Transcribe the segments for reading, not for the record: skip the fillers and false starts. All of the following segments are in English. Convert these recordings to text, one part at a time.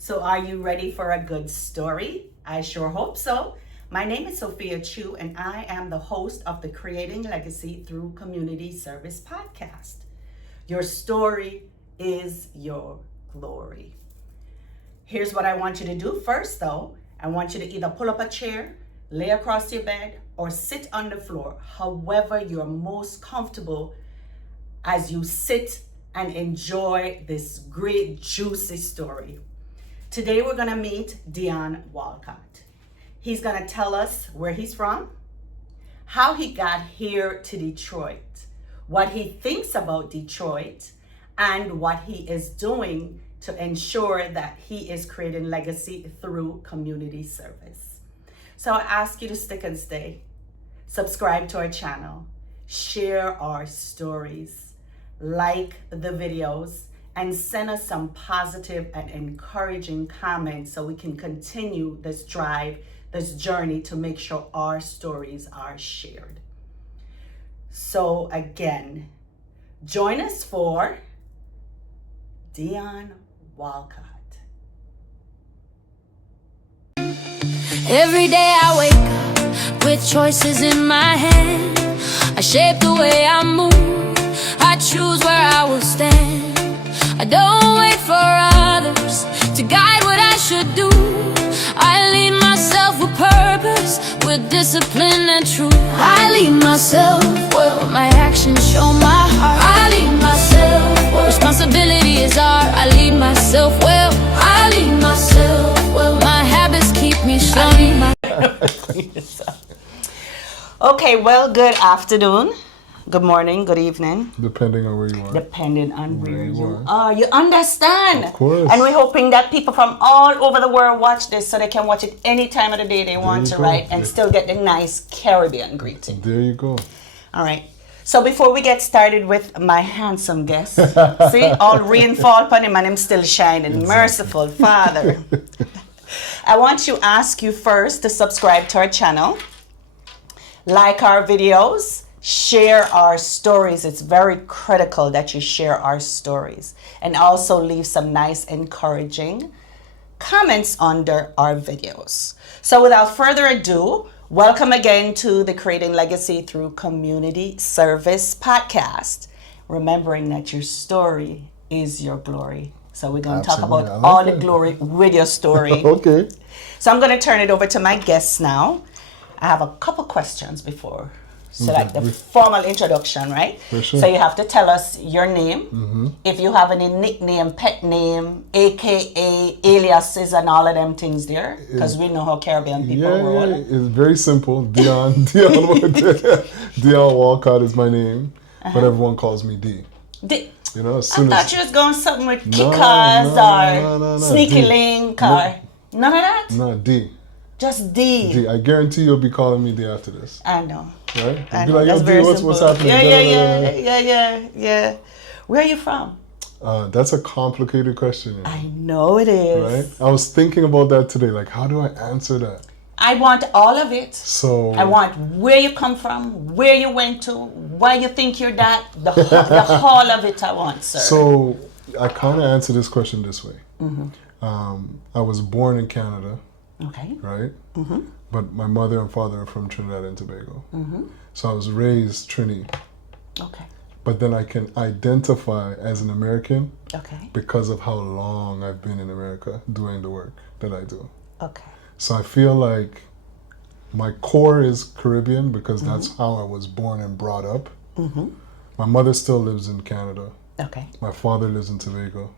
So are you ready for a good story? I sure hope so. My name is Sophia Chu, and I am the host of the Creating Legacy Through Community Service podcast. Your story is your glory. Here's what I want you to do first, though. I want you to either pull up a chair, lay across your bed, or sit on the floor, however you're most comfortable as you sit and enjoy this great, juicy story. Today, we're going to meet Dion Walcott. He's going to tell us where he's from, how he got here to Detroit, what he thinks about Detroit, and what he is doing to ensure that he is creating legacy through community service. So I ask you to stick and stay, subscribe to our channel, share our stories, like the videos, and send us some positive and encouraging comments so we can continue this drive, this journey to make sure our stories are shared. So again, join us for Dion Walcott. Every day I wake up with choices in my hand. I shape the way I move, I choose where I will stand. I don't wait for others to guide what I should do. I lead myself with purpose, with discipline and truth. I lead myself well, my actions show my heart. I lead myself well, responsibility is art. I lead myself well, I lead myself well. My habits keep me strong. Okay, well, good afternoon, good morning, good evening. Depending on where you are. Depending on where you are. You understand? Of course. And we're hoping that people from all over the world watch this so they can watch it any time of the day they want to, right? And still get the nice Caribbean greeting. There you go. All right. So before we get started with my handsome guest, see, all rain fall upon him and him still shining. Exactly. Merciful Father. I want to ask you first to subscribe to our channel, like our videos, share our stories. It's very critical that you share our stories, and also leave some nice encouraging comments under our videos. So without further ado, welcome again to the Creating Legacy Through Community Service podcast, remembering that your story is your glory. So we're going to talk about all the glory with your story. Okay. So I'm going to turn it over to my guests now. I have a couple questions before. So like the formal introduction, right? For sure. So you have to tell us your name, if you have any nickname, pet name, aka aliases and all of them things there, because we know how Caribbean people roll. Yeah, it's very simple. Dion Dion Walcott is my name, but everyone calls me D. You know, I thought you was going something with kickers or sneaky link or none of that? No, D. Just D. D. I guarantee you'll be calling me D after this. I know. Right? I Be know. like, That's yo, very D, simple. what's happening? Yeah. Where are you from? That's a complicated question. You know? I know it is. Right? I was thinking about that today. Like, how do I answer that? I want all of it. So I want where you come from, where you went to, why you think you're that, the whole of it I want, sir. So I kind of answer this question this way. I was born in Canada. Okay. Right? But my mother and father are from Trinidad and Tobago. So I was raised Trini. Okay. But then I can identify as an American because of how long I've been in America doing the work that I do. Okay. So I feel like my core is Caribbean because that's how I was born and brought up. My mother still lives in Canada. Okay. My father lives in Tobago.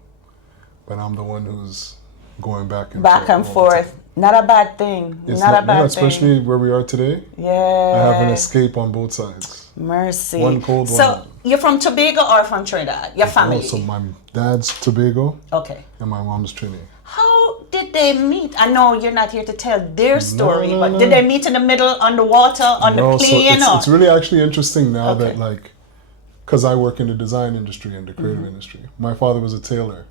But I'm the one who's going back and forth. Not a bad thing. Not a bad thing. Especially where we are today. Yeah. I have an escape on both sides. Mercy. One cold, one So hot. you're from Tobago or from Trinidad? Your family? So my dad's Tobago. Okay. And my mom's Trini. How did they meet? I know you're not here to tell their story, but did they meet in the middle, on the water, on the plane? So it's really actually interesting now that, like, because I work in the design industry and the creative industry. My father was a tailor,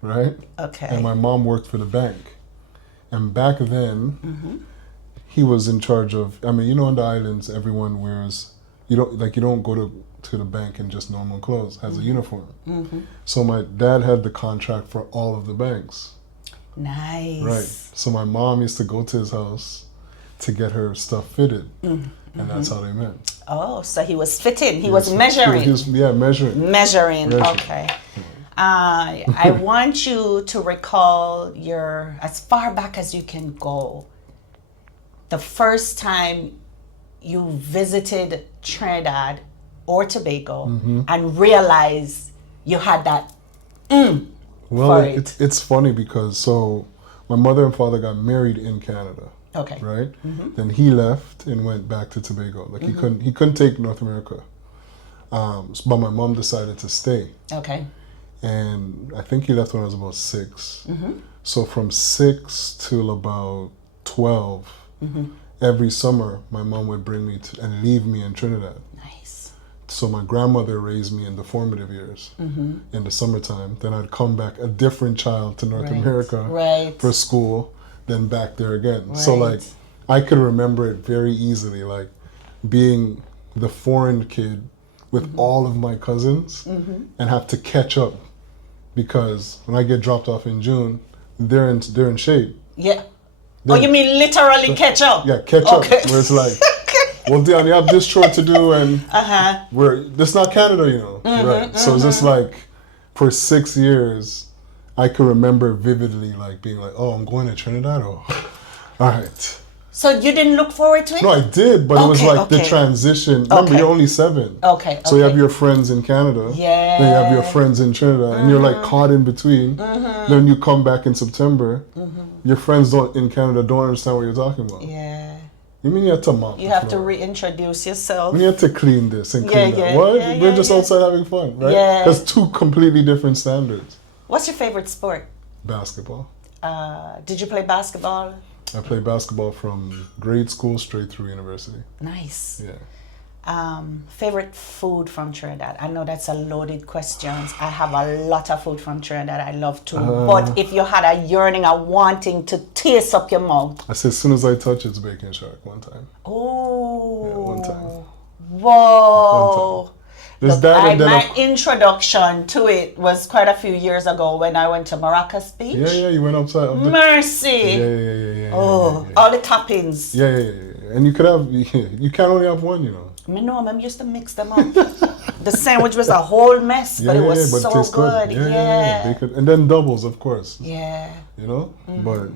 right? Okay. And my mom worked for the bank. And back then, he was in charge of, I mean, you know, on the islands, everyone wears, you don't go to the bank in just normal clothes, has a uniform. So my dad had the contract for all of the banks. Nice. Right. So my mom used to go to his house to get her stuff fitted, and that's how they met. Oh, so he was fitting. He was measuring. Measuring. Measuring. Okay. I want you to recall as far back as you can go, the first time you visited Trinidad or Tobago and realized you had that Well, for it. it's funny because my mother and father got married in Canada. Okay. Right? Then he left and went back to Tobago. Like he couldn't take North America. But my mom decided to stay. Okay. And I think he left when I was about 6. So from 6 till about 12, every summer my mom would bring me and leave me in Trinidad. Nice. So my grandmother raised me in the formative years in the summertime. Then I'd come back a different child to North America for school, then back there again. Right. So like I could remember it very easily, like being the foreign kid with all of my cousins and have to catch up, because when I get dropped off in June, they're in shape. Yeah. Then, you mean literally catch up? Yeah, catch up. Where it's like, well, Dion, you have this chore to do, and this not Canada, you know. Right. So it's just like, for 6 years, I can remember vividly, like being like, oh, I'm going to Trinidad. Oh, all right. So you didn't look forward to it? No, I did, but it was like the transition. Remember, you're only 7. Okay. So you have your friends in Canada. Yeah. Then you have your friends in Trinidad, and you're like caught in between. Then you come back in September. Your friends in Canada don't understand what you're talking about. Yeah. You mean you have to mop? You have to reintroduce yourself. You have to clean this and clean that. What? We're just outside having fun, right? Yeah. That's 2 completely different standards. What's your favorite sport? Basketball. Did you play basketball? I played basketball from grade school straight through university. Nice. Yeah. Favorite food from Trinidad? I know that's a loaded question. I have a lot of food from Trinidad I love too. But if you had a yearning, a wanting to taste up your mouth. I said as soon as I touch it's bacon shark one time. Oh. Yeah, one time. Whoa. One time. Look, my introduction to it was quite a few years ago when I went to Maracas Beach. Yeah, you went outside. Mercy. Yeah. Oh, all the toppings. Yeah. And you could have, you can't only have one, you know. I know, I used to mix them up. The sandwich was a whole mess, but it was so it good. Yeah. Bacon. And then doubles, of course. Yeah. You know? But.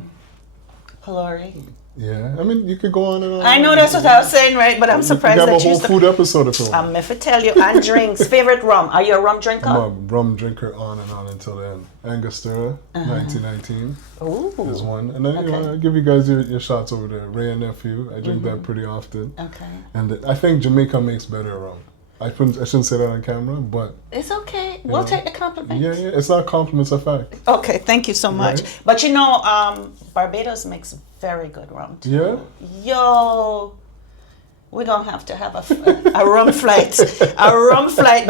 Pilori. Yeah, I mean, you could go on and on. I know that's what I was saying, right? But I'm surprised that you have a whole food episode if you want. I'm if I tell you, and drinks. Favorite rum? Are you a rum drinker? I'm a rum drinker on and on until the end. Angostura, 1919 is one. And then, you know, I give you guys your shots over there. Ray and Nephew, I drink that pretty often. Okay. And I think Jamaica makes better rum. I shouldn't say that on camera, but... It's okay. We'll take the compliment. Yeah. It's not a compliment, it's a fact. Okay, thank you so much. Right? But you know, Barbados makes very good rum too. Yeah? Yo, we're going to have a rum flight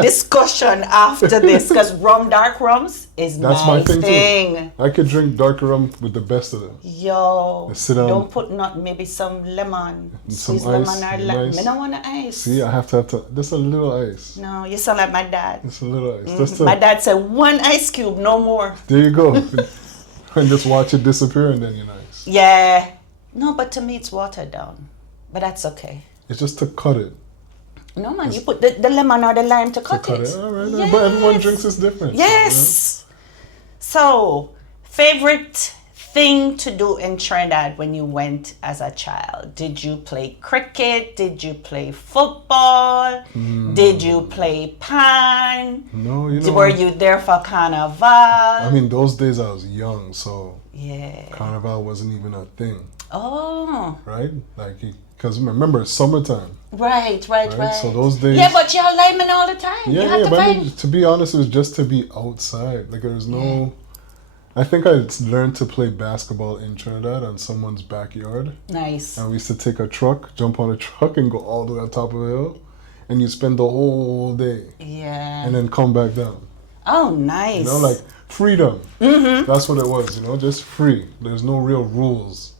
discussion after this, because dark rums is That's my my thing. Too. I could drink darker rum with the best of them. Yo, don't put maybe some lemon. Some ice. Lemon or I don't want ice. See, I have to, just a little ice. No, you sound like my dad. Just a little ice. My dad said 1 ice cube, no more. There you go. And just watch it disappear and then you're nice. Yeah. No, but to me it's watered down. But that's okay. It's just to cut it. No, man, you put the lemon or the lime to cut it. All right, yes. But everyone drinks is different. Yes. So, favorite thing to do in Trinidad when you went as a child? Did you play cricket? Did you play football? Did you play pan? No, you know. Were you there for carnival? I mean, those days I was young, so carnival wasn't even a thing. Oh. Right? Like, because remember, it's summertime. Right. So those days... Yeah, but y'all liming all the time. Yeah, but I mean, to be honest, it was just to be outside. Like, there was no... I think I learned to play basketball in Trinidad on someone's backyard. Nice. And we used to take a truck, jump on a truck, and go all the way on top of a hill. And you spend the whole day. Yeah. And then come back down. Oh, nice. You know, like, freedom. That's what it was, you know, just free. There's no real rules.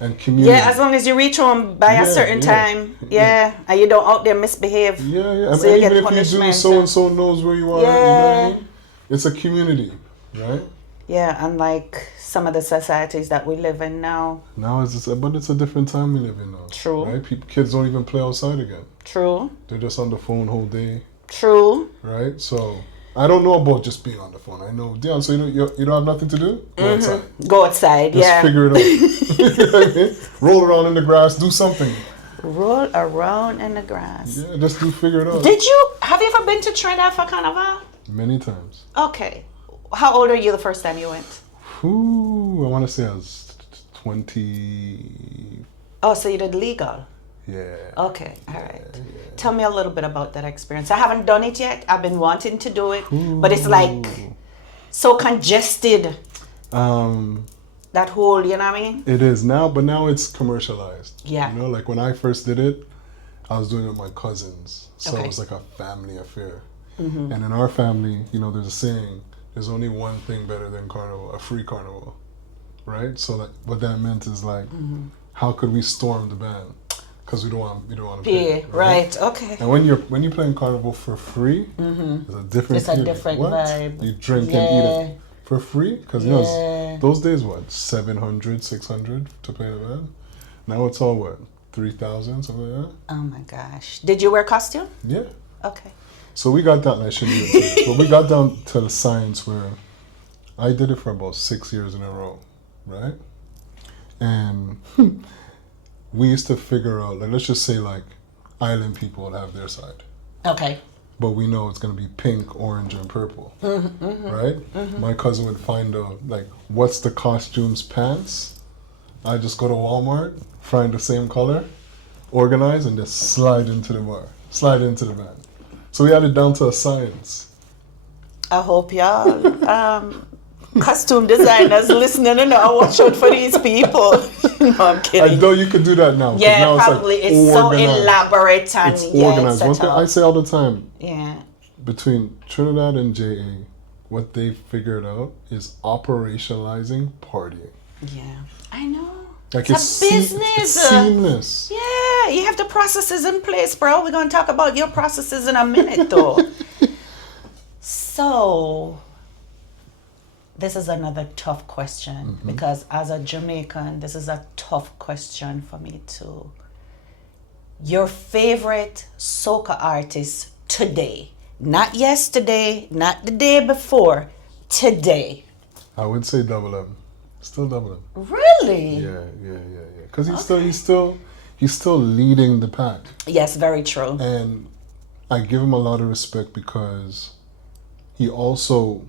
And community. Yeah, as long as you reach home by a certain time. Yeah. And you don't out there misbehave. Yeah. So and you even get if you do, so-and-so knows where you are. You know what I mean? It's a community, right? Yeah, unlike some of the societies that we live in now. Now but it's a different time we live in now. True. Right? Kids don't even play outside again. True. They're just on the phone whole day. True. Right? So I don't know about just being on the phone. I know, Dion, so you don't have nothing to do? Go outside. Go outside, Just figure it out. You know what I mean? Roll around in the grass, do something. Roll around in the grass. Yeah, just figure it out. Have you ever been to Trinidad for Carnival? Many times. Okay. How old are you the first time you went? Ooh, I want to say I was 20. Oh, so you did legal? Yeah. Okay, all right. Yeah. Tell me a little bit about that experience. I haven't done it yet. I've been wanting to do it, but it's like so congested. That whole, you know what I mean? It is now, but now it's commercialized. Yeah. You know, like when I first did it, I was doing it with my cousins. So Okay. it was like a family affair. And in our family, you know, there's a saying, there's only one thing better than carnival, a free carnival. Right? So what that meant is like, how could we storm the ban? Because we don't want to pay. Right. Okay. And when you're playing carnival for free, it's a different It's a different vibe. You drink and eat it for free? Because you know, those days, what, 700, 600 to play the band? Now it's all, what, 3,000, something like that? Oh my gosh. Did you wear costume? Yeah. Okay. So we got that, and I shouldn't even say it, but we got down to the science where I did it for about 6 years in a row, right? And we used to figure out, like, let's just say, like, island people would have their side. Okay. But we know it's going to be pink, orange, and purple, right? My cousin would find out, like, what's the costumes pants? I just go to Walmart, find the same color, organize, and just slide into the bar, slide into the band. So we had it down to a science. I hope y'all costume designers listening and now watch out for these people. No, I'm kidding. I know you could do that now. Yeah, now probably. It's so elaborate and it's organized. One it's thing I say all the time, yeah. between Trinidad and JA, what they figured out is operationalizing partying. Yeah, I know. Like it's a business. It's seamless. Yeah, you have the processes in place, bro. We're going to talk about your processes in a minute, though. So, this is another tough question because as a Jamaican, this is a tough question for me too. Your favorite soca artist today, not yesterday, not the day before, today. I would say Double M. Still Double M. Really? Yeah. Because he's still leading the pack. Yes, very true. And I give him a lot of respect because he also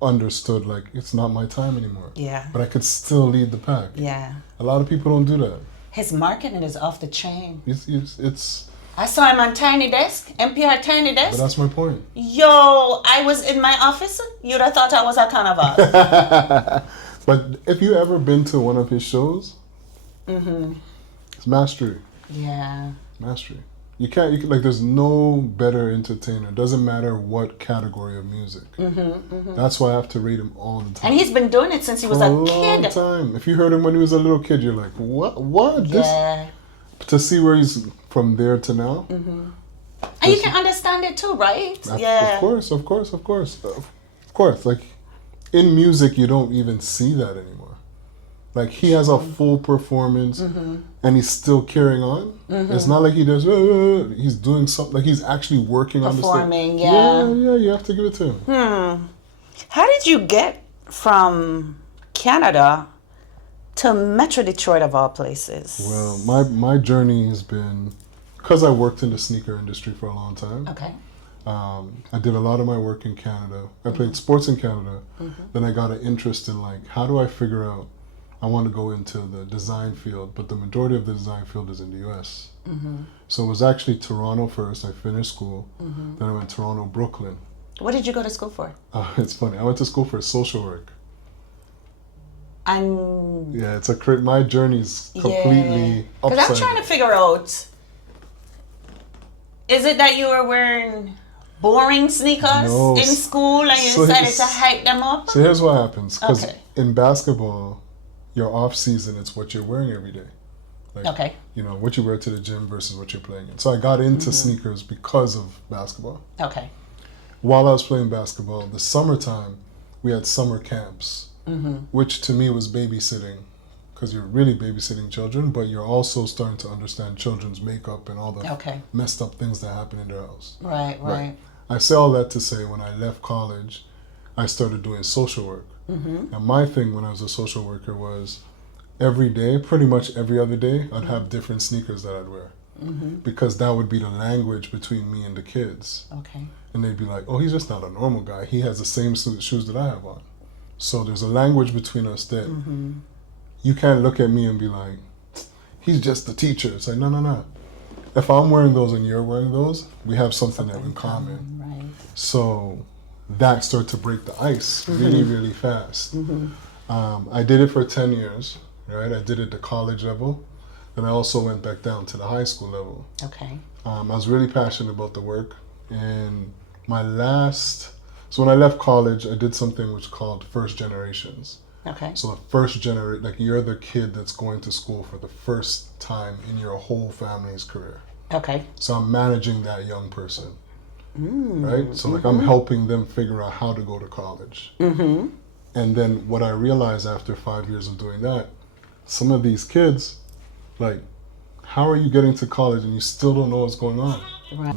understood, like, it's not my time anymore. Yeah. But I could still lead the pack. Yeah. A lot of people don't do that. His marketing is off the chain. It's I saw him on Tiny Desk, NPR Tiny but Desk. that's my point. Yo, I was in my office. You'd have thought I was at Carnival. But if you ever been to one of his shows, it's mastery. Yeah. Mastery. You can't, like, there's no better entertainer. Doesn't matter what category of music. That's why I have to rate him all the time. And he's been doing it since he was For a long kid. time. If you heard him when he was a little kid, you're like, what? Yeah. To see where he's from there to now. And you can understand it too, right? Yeah. Of course. Like, in music, you don't even see that anymore. Like, he has a full performance and he's still carrying on. It's not like he does, he's doing something, like he's actually working on the stage. Performing, yeah. Yeah, you have to give it to him. How did you get from Canada to Metro Detroit of all places? Well, my journey has been, because I worked in the sneaker industry for a long time. Okay. I did a lot of my work in Canada. I played sports in Canada. Then I got an interest in, like, how do I figure out, I want to go into the design field, but the majority of the design field is in the US. So it was actually Toronto first. I finished school. Then I went Toronto, Brooklyn. What did you go to school for? It's funny. I went to school for social work. And Yeah, it's my journey's completely because upside I'm trying to figure out, is it that you were wearing boring sneakers No. in school and you So decided it's- to hype them up? So here's what happens. Because Okay. in basketball, your off season, it's what you're wearing every day. Like, Okay. You know, what you wear to the gym versus what you're playing in. So I got into sneakers because of basketball. Okay. While I was playing basketball, the summertime, we had summer camps, which to me was babysitting, because you're really babysitting children, but you're also starting to understand children's makeup and all the messed up things that happen in their house. Right. I say all that to say, when I left college, I started doing social work. And my thing when I was a social worker was every day, pretty much every other day, I'd have different sneakers that I'd wear. Because that would be the language between me and the kids. Okay. And they'd be like, oh, he's just not a normal guy. He has the same shoes that I have on. So there's a language between us that you can't look at me and be like, he's just the teacher. It's like, no. If I'm wearing those and you're wearing those, we have something in common. Right. So that started to break the ice really, really fast. I did it for 10 years, right? I did it at the college level. Then I also went back down to the high school level. Okay. I was really passionate about the work. And so when I left college, I did something which is called First Generations. Okay. So the first generation, like you're the kid that's going to school for the first time in your whole family's career. Okay. So I'm managing that young person, right? So like I'm helping them figure out how to go to college. And then what I realized after 5 years of doing that, some of these kids, like, how are you getting to college and you still don't know what's going on? Right.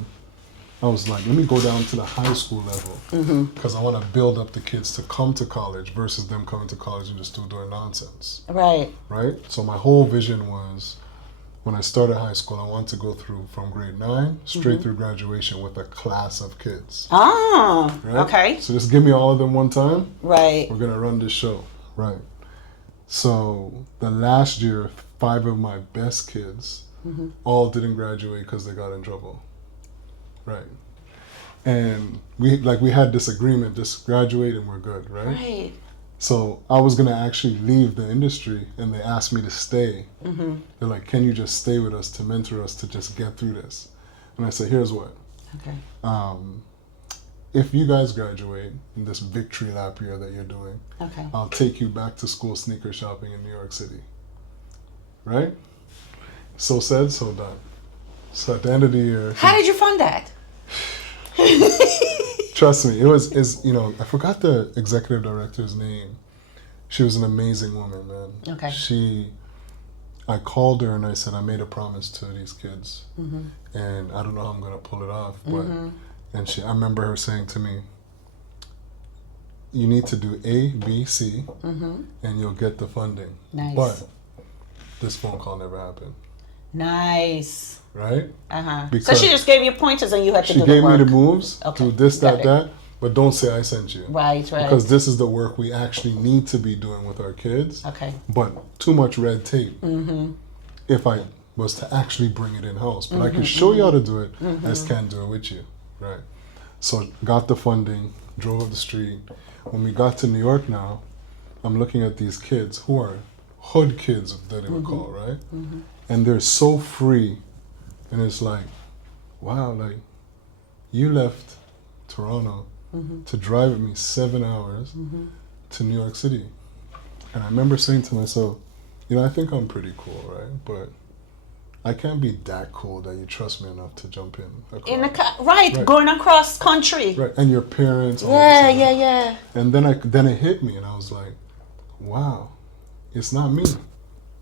I was like, let me go down to the high school level because I want to build up the kids to come to college versus them coming to college and just doing nonsense. Right. So my whole vision was, when I started high school, I wanted to go through from grade 9 straight through graduation with a class of kids. Ah, right? okay. So just give me all of them one time. Right. We're going to run this show. Right. So the last year, 5 of my best kids all didn't graduate because they got in trouble. Right. And we had this agreement, just graduate and we're good, right? Right. So I was gonna actually leave the industry and they asked me to stay. They're like, can you just stay with us to mentor us to just get through this? And I said, here's what. Okay. If you guys graduate in this victory lap year that you're doing, I'll take you back to school sneaker shopping in New York City. Right? So said, so done. So at the end of the year, how did you fund that? trust me, I forgot the executive director's name. She was an amazing woman, man. Okay. I called her and I said, I made a promise to these kids, and I don't know how I'm gonna pull it off, but I remember her saying to me, you need to do A, B, C, and you'll get the funding. Nice. But this phone call never happened. Nice. Right? So she just gave you pointers and you had to do the work. She gave me the moves, do this, Got that, but don't say I sent you. Right. Because this is the work we actually need to be doing with our kids. Okay. But too much red tape. If I was to actually bring it in-house. But I can show you how to do it, I just can't do it with you. Right. So got the funding, drove up the street. When we got to New York now, I'm looking at these kids who are hood kids that they would call, right? And they're so free. And it's like, wow, like, you left Toronto to drive with me 7 hours to New York City. And I remember saying to myself, I think I'm pretty cool, right? But I can't be that cool that you trust me enough to jump in a car. Right, going across country. Right, and your parents. Yeah. And then it hit me, and I was like, wow, it's not me,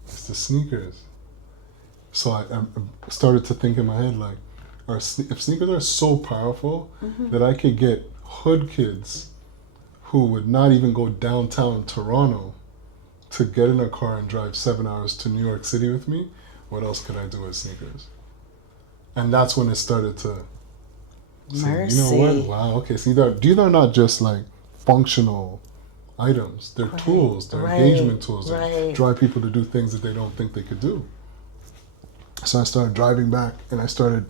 it's the sneakers. So I started to think in my head, like, if sneakers are so powerful that I could get hood kids who would not even go downtown Toronto to get in a car and drive 7 hours to New York City with me, what else could I do with sneakers? And that's when it started to say, you know what? Wow, okay, so these are not just like functional items. They're tools, they're engagement tools that drive people to do things that they don't think they could do. So I started driving back and I started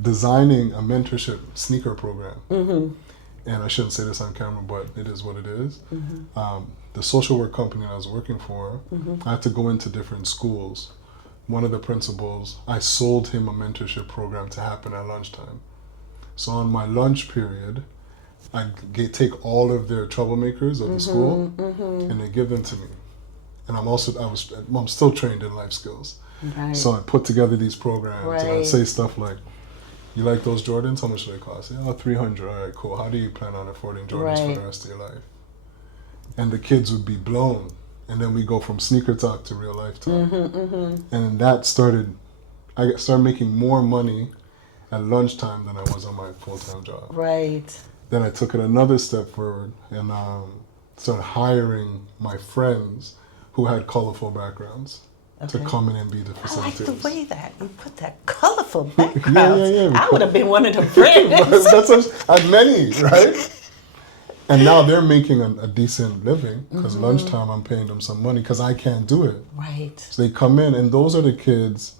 designing a mentorship sneaker program. And I shouldn't say this on camera, but it is what it is. The social work company I was working for, I had to go into different schools. One of the principals, I sold him a mentorship program to happen at lunchtime. So on my lunch period, I take all of their troublemakers of the school and they give them to me. And I'm still trained in life skills. Right. So I put together these programs and I'd say stuff like, you like those Jordans? How much do they cost? Yeah, $300. All right, cool. How do you plan on affording Jordans for the rest of your life? and the kids would be blown. And then we go from sneaker talk to real life talk. And that started, I started making more money at lunchtime than I was on my full-time job. Right. Then I took it another step forward and started hiring my friends who had colorful backgrounds to come in and be the facilitators. I like the way that you put that colorful background. Yeah. I would have been one of the friends. That's many, right? And now they're making a decent living because lunchtime I'm paying them some money because I can't do it. Right. So they come in and those are the kids,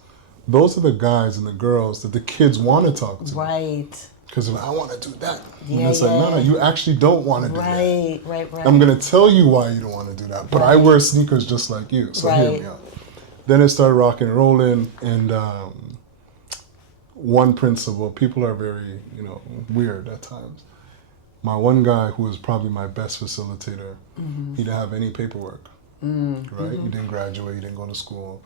those are the guys and the girls that the kids want to talk to. Right. Because I want to do that. Yeah, and it's like, no, you actually don't want to do that. Right. I'm going to tell you why you don't want to do that. But I wear sneakers just like you. So hear me out. Then it started rocking and rolling. And one principal, people are very, weird at times. My one guy, who was probably my best facilitator, he didn't have any paperwork, right? He didn't graduate, he didn't go to school.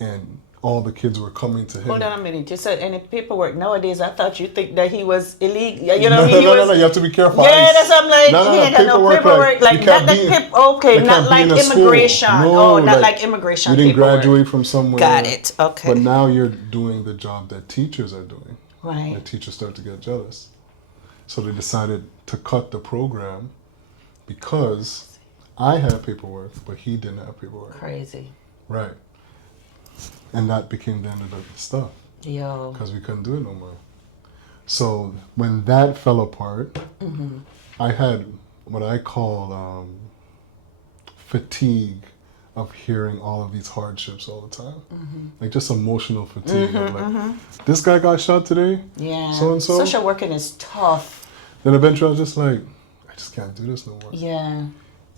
And all the kids were coming to him. Hold on a minute. You said any paperwork. Nowadays, I thought you think that he was illegal. You No, know, no, you have to be careful. Yeah, that's what I'm like. No, he ain't got no paperwork. Like, not not like immigration. No, not like immigration. You didn't paperwork. graduate from somewhere. Got it. Okay. But now you're doing the job that teachers are doing. Right. The teachers start to get jealous. So they decided to cut the program because I had paperwork, but he didn't have paperwork. Crazy. Right. And that became the end of the stuff. Yo. Because we couldn't do it no more. So when that fell apart, I had what I call fatigue of hearing all of these hardships all the time. Like just emotional fatigue. This guy got shot today. Yeah. So-and-so. Social working is tough. Then eventually I was just like, I just can't do this no more. Yeah.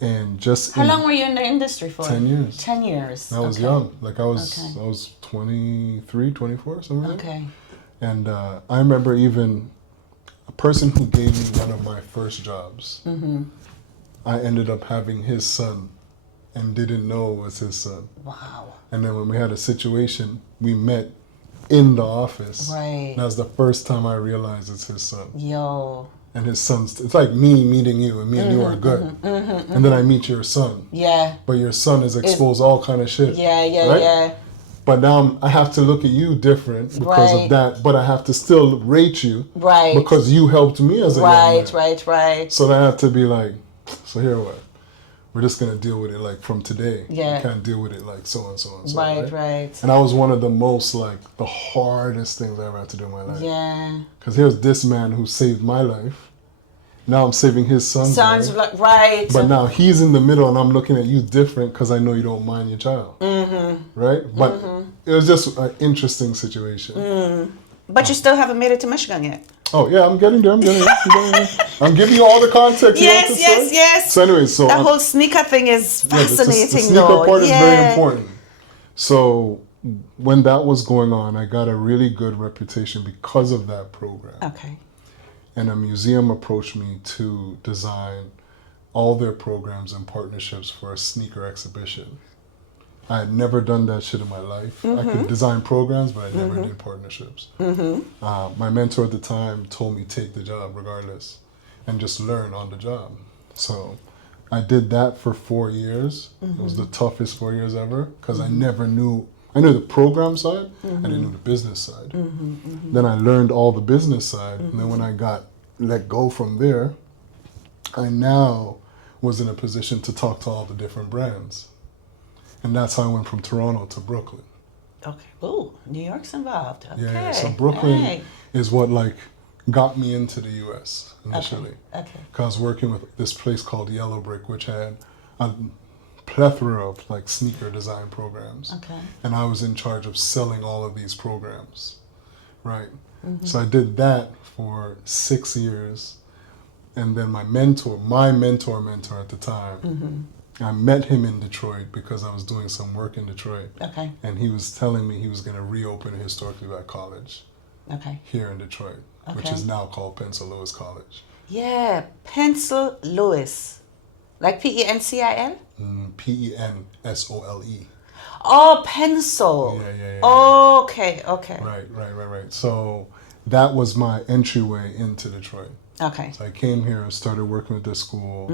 And just how long were you in the industry for? 10 years. 10 years. I was young. Like I was 23, 24, something like that. Okay. And I remember even a person who gave me one of my first jobs, I ended up having his son and didn't know it was his son. Wow. And then when we had a situation, we met in the office. Right. And that was the first time I realized it's his son. Yo. And his son's, it's like me meeting you and me and you are good. And then I meet your son. Yeah. But your son is exposed all kind of shit. Yeah. But now I have to look at you different because of that. But I have to still rate you. Right. Because you helped me as a young man. Right. So I have to be like, so here what? We're just going to deal with it like from today. Yeah. We can't deal with it like so and so and so. Right. And that was one of the most like the hardest things I ever had to do in my life. Yeah. Because here's this man who saved my life. Now I'm saving his son's life. Right. But now he's in the middle and I'm looking at you different because I know you don't mind your child. Right? But it was just an interesting situation. But you still haven't made it to Michigan yet. Oh, yeah, I'm getting there. I'm giving you all the context. Yes. So anyway, the whole sneaker thing is fascinating. The sneaker part is very important. So when that was going on, I got a really good reputation because of that program. Okay. And a museum approached me to design all their programs and partnerships for a sneaker exhibition. I had never done that shit in my life. I could design programs, but I never did partnerships. My mentor at the time told me take the job regardless and just learn on the job. So I did that for 4 years. It was the toughest 4 years ever because I never knew. I knew the program side, I didn't know the business side. Then I learned all the business side, and then when I got let go from there, I now was in a position to talk to all the different brands. And that's how I went from Toronto to Brooklyn. Okay. Ooh, New York's involved. Okay. Yeah. So Brooklyn is what like got me into the U.S. initially. Okay. Because I was working with this place called Yellow Brick, which had a plethora of like sneaker design programs. Okay. And I was in charge of selling all of these programs, right? So I did that for 6 years. And then my mentor at the time, I met him in Detroit because I was doing some work in Detroit. Okay. And he was telling me he was going to reopen a historically black college. Okay. Here in Detroit, which is now called Pencil Lewis College. Yeah, Pencil Lewis. Like P-E-N-C-I-L? P-E-N-S-O-L-E. Oh, pencil. Yeah. Okay. Right. So that was my entryway into Detroit. Okay. So I came here, started working with the school,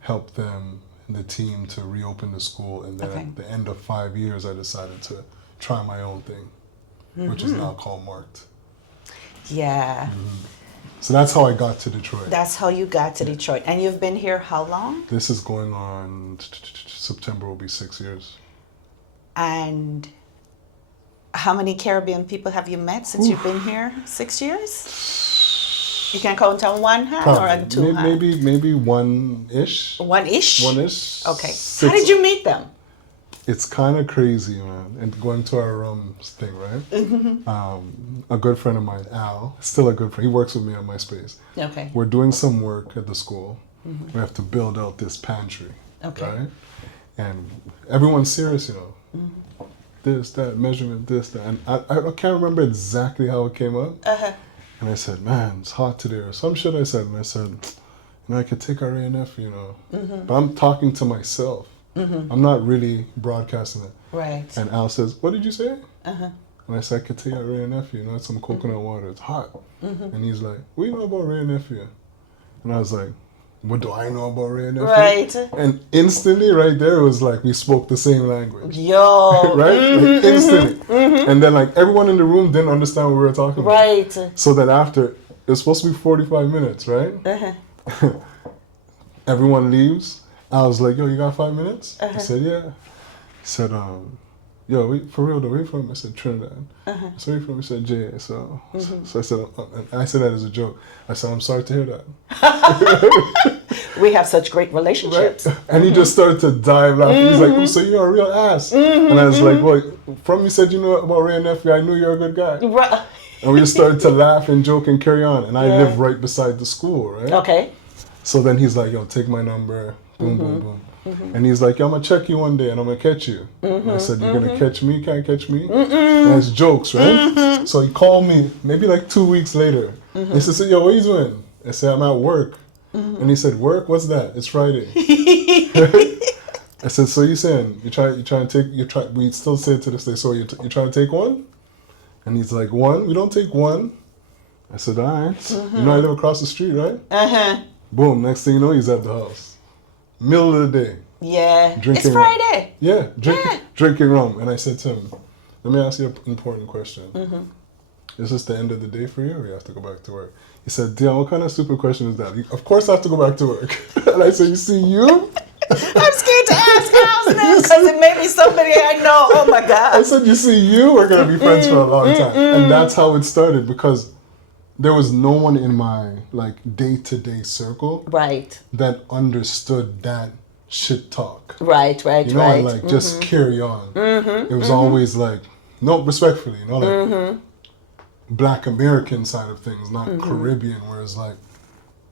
helped them, the team, to reopen the school, and then at the end of 5 years, I decided to try my own thing, which is now called Marked. Yeah. So that's how I got to Detroit. That's how you got to Detroit. And you've been here how long? This is going on, September will be 6 years. And how many Caribbean people have you met since you've been here? 6 years? You can count on one hand or on two hands? Maybe one-ish. One-ish? One-ish. Okay. How did you meet them? It's kind of crazy, man. And going to our thing, right? A good friend of mine, Al, still a good friend. He works with me on MySpace. Okay. We're doing some work at the school. We have to build out this pantry. Okay. Right? And everyone's serious, you know. This, that, measurement, this, that. And I can't remember exactly how it came up. And I said, man, it's hot today, or some shit I said. And I said, you know, I could take our A&F, you know. But I'm talking to myself. I'm not really broadcasting it. Right. And Al says, what did you say? And I said, I could take our A&F, you know, it's some coconut water. It's hot. And he's like, what do you know about A&F here? And I was like, what do I know about A&F? Right. And instantly, right there, it was like we spoke the same language. Yo. Right? Like instantly. And then like everyone in the room didn't understand what we were talking about. Right. So then after, it was supposed to be 45 minutes, right? Everyone leaves. I was like, yo, you got 5 minutes? I said, yeah. He said, yo, for real though, where you from? I said, Trinidad. So where you from? He said, Jay. So I said, and I said that as a joke. I said, I'm sorry to hear that. We have such great relationships. Right? And he just started to dive laughing. He's like, oh, so you're a real ass. And I was like, well, from you said you know about Ray and Nephew, I knew you're a good guy. Right. And we just started to laugh and joke and carry on. And I live right beside the school, right? Okay. So then he's like, yo, take my number. Boom, boom, boom. And he's like, yo, I'm going to check you one day and I'm going to catch you. And I said, you're going to catch me? Can't catch me? And it's jokes, right? So he called me maybe like 2 weeks later. He said, yo, what are you doing? I said, I'm at work. And he said, work? What's that? It's Friday. I said, so you saying, we still say it to this day, so you trying to take one? And he's like, one? We don't take one. I said, all right. You know I live across the street, right? Boom, next thing you know, he's at the house. Middle of the day. Yeah. Drinking It's Friday. rum. Yeah, drinking rum. And I said to him, let me ask you an important question. Is this the end of the day for you or you have to go back to work? He said, Dion, what kind of stupid question is that? Of course I have to go back to work. And I said, you see you? I'm scared to ask how's this because it may be somebody I know. Oh my God. I said, you see you? We're going to be friends for a long time. And that's how it started because there was no one in my like day-to-day circle that understood that shit talk. Right. You know, and like just carry on. It was always like, no, respectfully, you know, like Black American side of things, not Caribbean, where it's like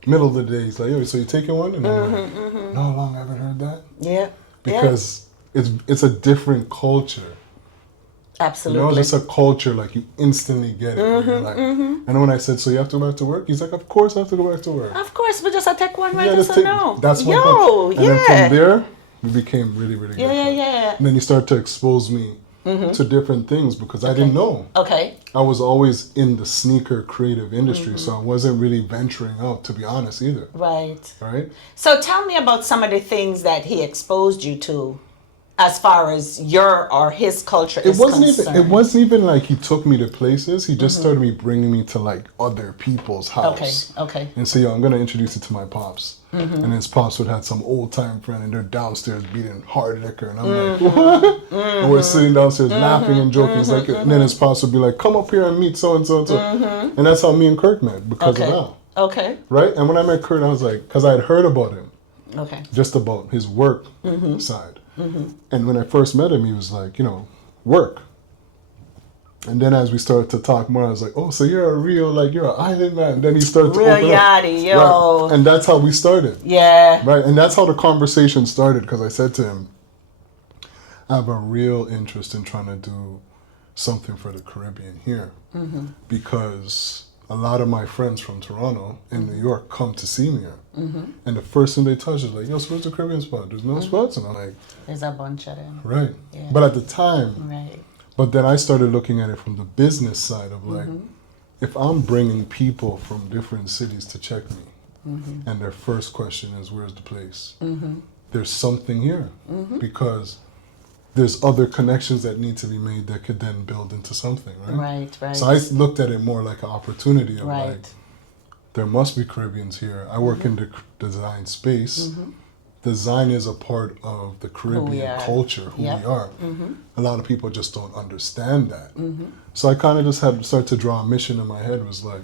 middle of the day, it's like, yo, so you taking one? And I'm like, no, how long I haven't heard that? Yeah. Because it's a different culture. Absolutely. You know, it's just a culture, like you instantly get it. You're like, and when I said, so you have to go back to work? He's like, of course I have to go back to work. Of course, but just I take one right just so no. That's one. And then from there, we became really, really good. Yeah. And then he started to expose me to different things because I didn't know. Okay. I was always in the sneaker creative industry, so I wasn't really venturing out, to be honest, either. Right. So tell me about some of the things that he exposed you to as far as your or his culture is concerned. It wasn't even like he took me to places. He just started me bringing me to like other people's house. Okay. And so, I'm going to introduce you to my pops. And his pops would have some old time friend and they're downstairs beating hard liquor. And I'm like, what? And we're sitting downstairs laughing and joking. It's like, and then his pops would be like, come up here and meet so and so and so. And that's how me and Kirk met because of Al. Okay. Right? And when I met Kurt, I was like, because I had heard about him. Okay. Just about his work side. And when I first met him, he was like, work. And then as we started to talk more, I was like, oh, so you're a real, like, you're an island man. And then he started to open yachty, yo. Right. And that's how we started. Yeah. Right. And that's how the conversation started because I said to him, I have a real interest in trying to do something for the Caribbean here because a lot of my friends from Toronto and New York come to see me here. And the first thing they touch is like, yo, so where's the Caribbean spot? There's no spots? And I'm like, there's a bunch of them. Right. Yeah. But at the time, but then I started looking at it from the business side of like, if I'm bringing people from different cities to check me, and their first question is, where's the place? There's something here, because there's other connections that need to be made that could then build into something, right? Right. So I looked at it more like an opportunity of Right. like, there must be Caribbeans here. I work in the design space. Design is a part of the Caribbean culture, who we are. A lot of people just don't understand that. So I kind of just had to start to draw a mission in my head. Was like,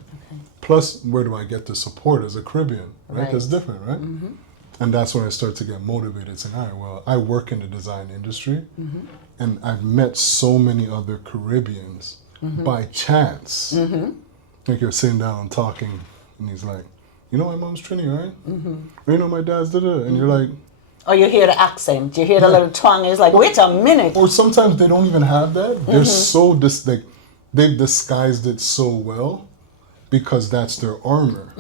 plus, where do I get the support as a Caribbean, right? That's different, right? And that's when I started to get motivated, saying, all right, well, I work in the design industry, and I've met so many other Caribbeans by chance. Like you're sitting down and talking, and he's like, you know my mom's Trini, right? Or you know my dad's da-da. And you're like... Or you hear the accent, you hear the little twang, it's like, wait a minute. Or sometimes they don't even have that. They're so... they've disguised it so well because that's their armor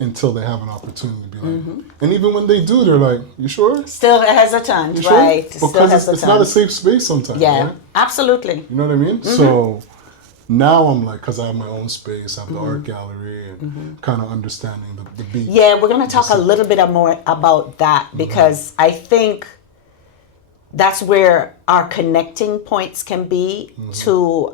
until they have an opportunity to be like... And even when they do, they're like, you sure? Still hesitant, You sure? right. Because it's not a safe space sometimes, Yeah, right? absolutely. You know what I mean? So... Now I'm like, because I have my own space, I have the art gallery, and kind of understanding the beat. Yeah, we're going to talk a little bit more about that, because I think that's where our connecting points can be to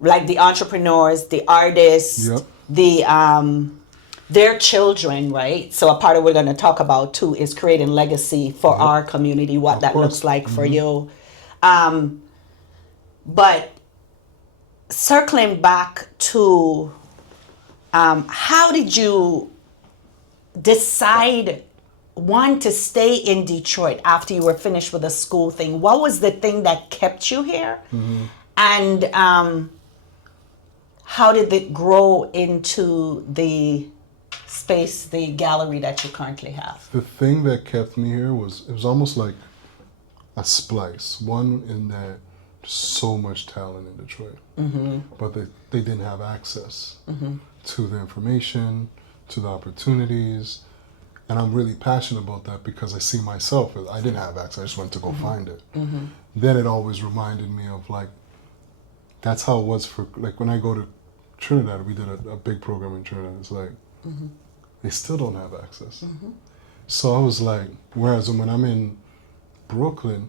like the entrepreneurs, the artists, their children, right? So a part of what we're going to talk about too is creating legacy for our community, what that looks like for you. But circling back to how did you decide to stay in Detroit after you were finished with the school thing? What was the thing that kept you here? And how did it grow into the space, the gallery that you currently have? The thing that kept me here was, it was almost like a splice. One, in that so much talent in Detroit, but they didn't have access to the information, to the opportunities, and I'm really passionate about that because I see myself, I didn't have access, I just went to go find it. Then it always reminded me of like, that's how it was for, like when I go to Trinidad, we did a big program in Trinidad, it's like, they still don't have access. So I was like, whereas when I'm in Brooklyn,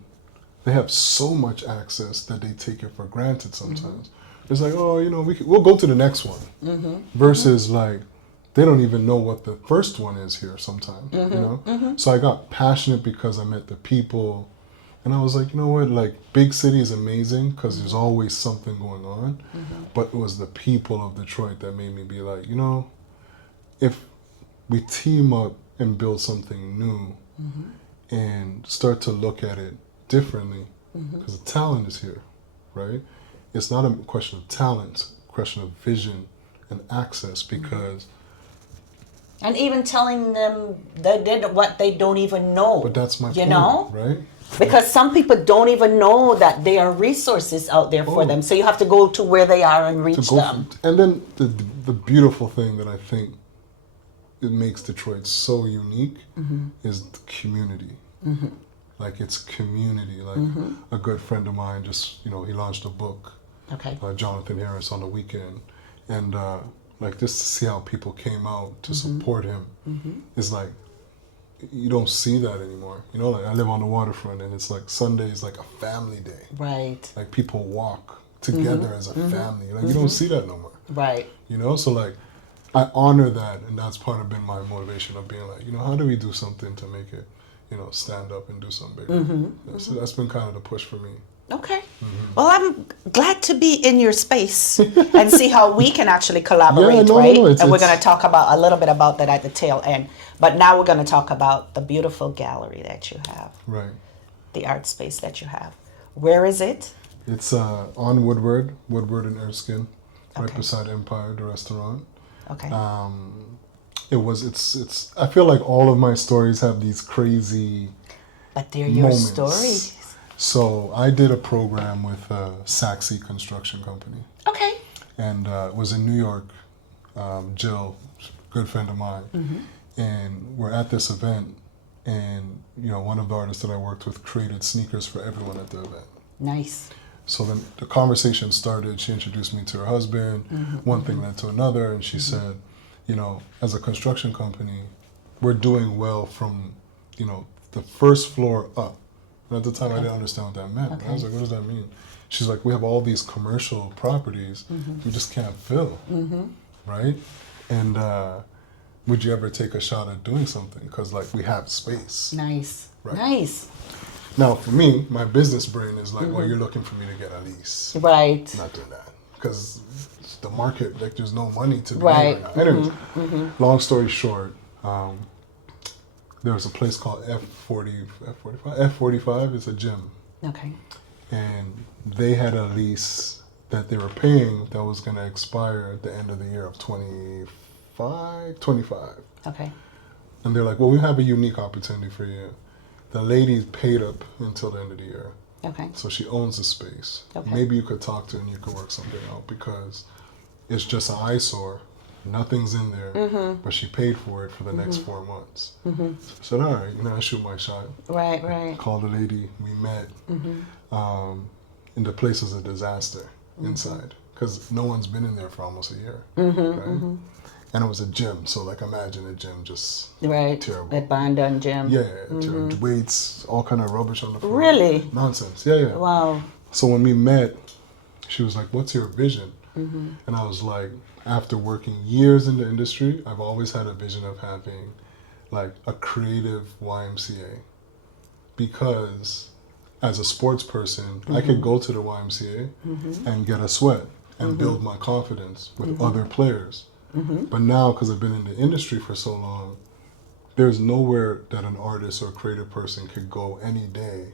they have so much access that they take it for granted sometimes. It's like, oh, you know, we'll go to the next one. Versus like, they don't even know what the first one is here sometimes, you know? So I got passionate because I met the people, and I was like, you know what, like big city is amazing because there's always something going on, but it was the people of Detroit that made me be like, you know, if we team up and build something new and start to look at it differently, because the talent is here, right? It's not a question of talent, it's a question of vision and access, because and even telling them they did what they don't even know. But that's my point, you know, right? Because some people don't even know that there are resources out there for them. So you have to go to where they are and reach them. And then the beautiful thing that I think it makes Detroit so unique is the community. Like it's community. Like a good friend of mine just, you know, he launched a book. Okay. Jonathan Harris on the weekend, and like just to see how people came out to support him is like, you don't see that anymore. You know, like I live on the waterfront, and it's like Sunday is like a family day. Right. Like people walk together as a family. Like you don't see that no more. Right. You know, so like I honor that, and that's part of been my motivation of being like, you know, how do we do something to make it, you know, stand up and do something bigger. So that's been kind of the push for me. Okay. Well, I'm glad to be in your space and see how we can actually collaborate, right? And we're going to talk about a little bit about that at the tail end. But now we're going to talk about the beautiful gallery that you have. Right. The art space that you have. Where is it? It's on Woodward and Erskine, right beside Empire, the restaurant. Okay. It's I feel like all of my stories have these crazy But they're your moments. stories. So I did a program with Saxy Construction Company. Okay. And it was in New York. Jill, good friend of mine. And we're at this event, and you know, one of the artists that I worked with created sneakers for everyone at the event. Nice. So then the conversation started. She introduced me to her husband. One thing led to another, and she said, you know, as a construction company, we're doing well from, you know, the first floor up. And at the time, I didn't understand what that meant. Okay. I was like, what does that mean? She's like, we have all these commercial properties we just can't fill, right? And would you ever take a shot at doing something? Because, like, we have space. Nice. Right. Nice. Now, for me, my business brain is like, well, you're looking for me to get a lease. Right. Not doing that. Because the market, like, there's no money to be Right. right now. Anyways, long story short, there was a place called F45 is a gym. Okay. And they had a lease that they were paying that was going to expire at the end of the year of 25. Okay. And they're like, well, we have a unique opportunity for you. The lady paid up until the end of the year. Okay. So she owns the space. Okay. Maybe you could talk to her and you could work something out because it's just an eyesore. Nothing's in there, but she paid for it for the next 4 months. So I said, all right, you know, I shoot my shot. Right, right. Called the lady, we met. And the place was a disaster inside because no one's been in there for almost a year. Right? And it was a gym, so like imagine a gym just Right. terrible. At Bandon Gym. Yeah, terrible. Weights, all kind of rubbish on the floor. Really? Nonsense. Yeah. Wow. So when we met, she was like, what's your vision? And I was like, after working years in the industry, I've always had a vision of having like a creative YMCA. Because as a sports person, I could go to the YMCA and get a sweat and build my confidence with other players. But now, because I've been in the industry for so long, there's nowhere that an artist or creative person could go any day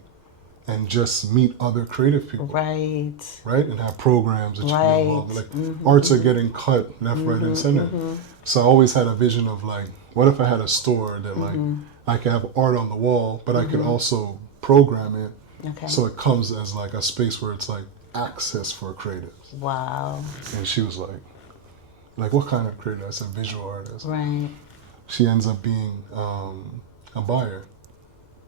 and just meet other creative people. Right. Right? And have programs that you Right. can involve. Like arts are getting cut left, right, and center. So I always had a vision of like, what if I had a store that like I could have art on the wall, but I could also program it Okay. so it comes as like a space where it's like access for creatives. Wow. And she was like what kind of creative? I said visual artist. Right. She ends up being a buyer.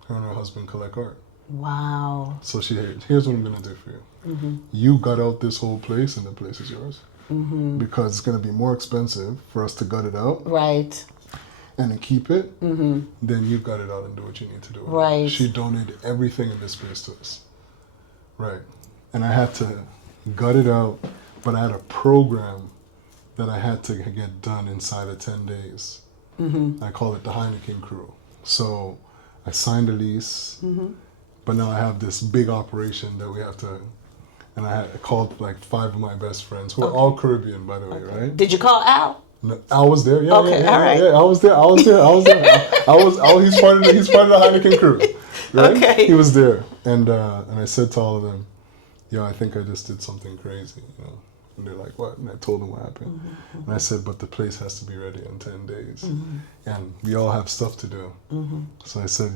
Her and her husband collect art. Wow. So here's what I'm gonna do for you. You gut out this whole place, and the place is yours. Because it's gonna be more expensive for us to gut it out Right. and to keep it. Then you gut it out and do what you need to do. Right. She donated everything in this space to us. Right. And I had to gut it out, but I had a program that I had to get done inside of 10 days. I call it the Heineken Crew. So I signed a lease, but now I have this big operation that we have to, and I called like 5 of my best friends, who are all Caribbean, by the way, right? Did you call Al? No, I was there, yeah, Okay, yeah, all right. yeah, I was there. He's part of the Heineken Crew, right? Okay. He was there, and I said to all of them, yo, I think I just did something crazy, you know. And they're like, what? And I told them what happened. And I said, but the place has to be ready in 10 days. And we all have stuff to do. So I said,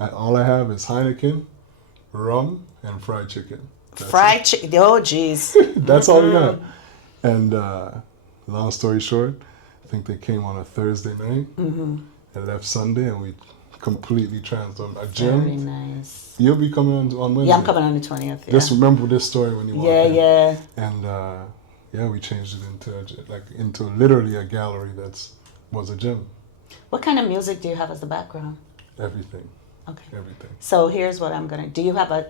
all I have is Heineken, rum, and fried chicken. That's Fried chicken. Oh, jeez. That's all we got. And long story short, I think they came on a Thursday night and left Sunday, and we completely transformed a gym. Very nice. You'll be coming on Wednesday. Yeah, I'm coming on the 20th. Yeah. Just remember this story when you walk in. Yeah. And we changed it into literally a gallery was a gym. What kind of music do you have as the background? Everything. Okay. Everything. So here's what I'm gonna. Do you have a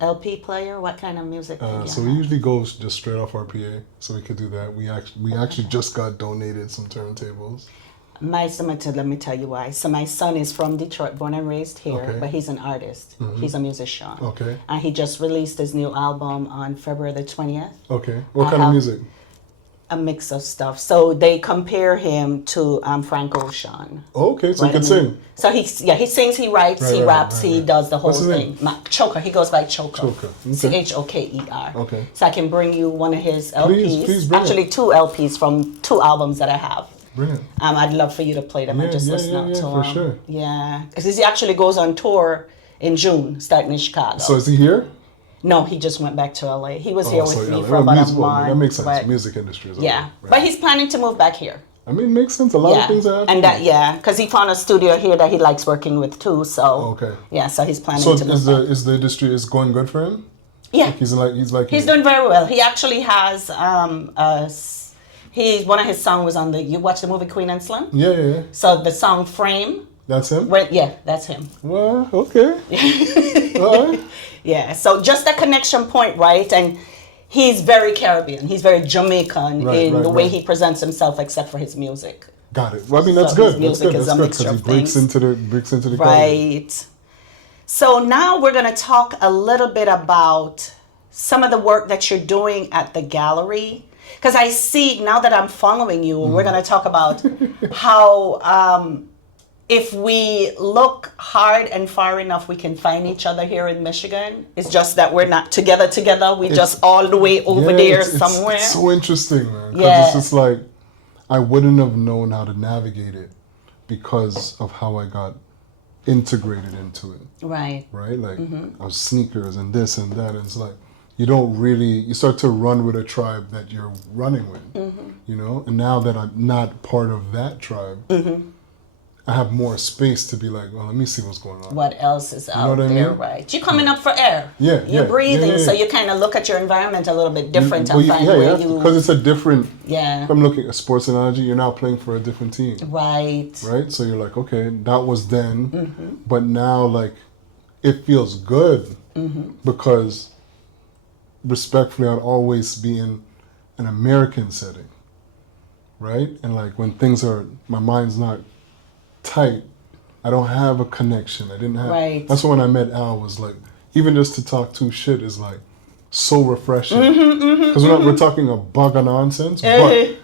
LP player? What kind of music? Do you So we usually go just straight off our PA, so we could do that. We actually just got donated some turntables. Let me tell you why. So my son is from Detroit, born and raised here, Okay. but he's an artist. He's a musician. Okay. And he just released his new album on February the 20th. Okay. What kind of music? A mix of stuff. So they compare him to Frank Ocean. Okay, so Right, he can sing. So he sings, he writes, he raps, he does the whole What's his thing. name? Choker. He goes by Choker. Choker, okay. Choker. Okay. So I can bring you one of his LPs. Please bring Actually, it. 2 LPs from 2 albums that I have. Brilliant. I'd love for you to play them and just listen out to for them. sure. Yeah, because he actually goes on tour in June, starting in Chicago. So is he here? No, he just went back to LA. He was here with so me LA. for about a Musical, month. that makes sense. But, Music industry is yeah, right. but he's planning to move back here. I mean, it makes sense. A lot of things are happening. And because he found a studio here that he likes working with too. So Okay. yeah, so he's planning So to move back. is the industry is going good for him? Yeah. He's doing very well. He actually has he's one of his songs was on you watch the movie Queen and Slim? Yeah. So the song Frame. That's him? That's him. Well, okay. All right. Yeah. So just a connection point, right? And he's very Caribbean. He's very Jamaican in the way he presents himself, except for his music. Got it. Well, I mean, that's So his good. music That's is a good mixture because of he breaks things. into the Right. So now we're going to talk a little bit about some of the work that you're doing at the gallery. Because I see, now that I'm following you, we're going to talk about how if we look hard and far enough, we can find each other here in Michigan. It's just that we're not together. We're just all the way over there somewhere. It's so interesting, man. Because Yeah. it's just like, I wouldn't have known how to navigate it because of how I got integrated into it. Right. Right? Like, I was sneakers and this and that. And it's like, you start to run with a tribe that you're running with, you know? And now that I'm not part of that tribe, I have more space to be like, well, let me see what's going on. What else is out what I there, mean? right? You're coming up for air. Yeah, You're breathing, yeah. so you kind of look at your environment a little bit different Well, and find where you... because it's a different... Yeah. If I'm looking at a sports analogy, you're now playing for a different team. Right. Right? So you're like, okay, that was then, but now, like, it feels good because respectfully, I'd always be in an American setting, right? And like when things are, my mind's not tight, I don't have a connection. I didn't have. Right. That's when I met Al. Was like, even just to talk to shit is like so refreshing. Because we're talking a bug of nonsense, but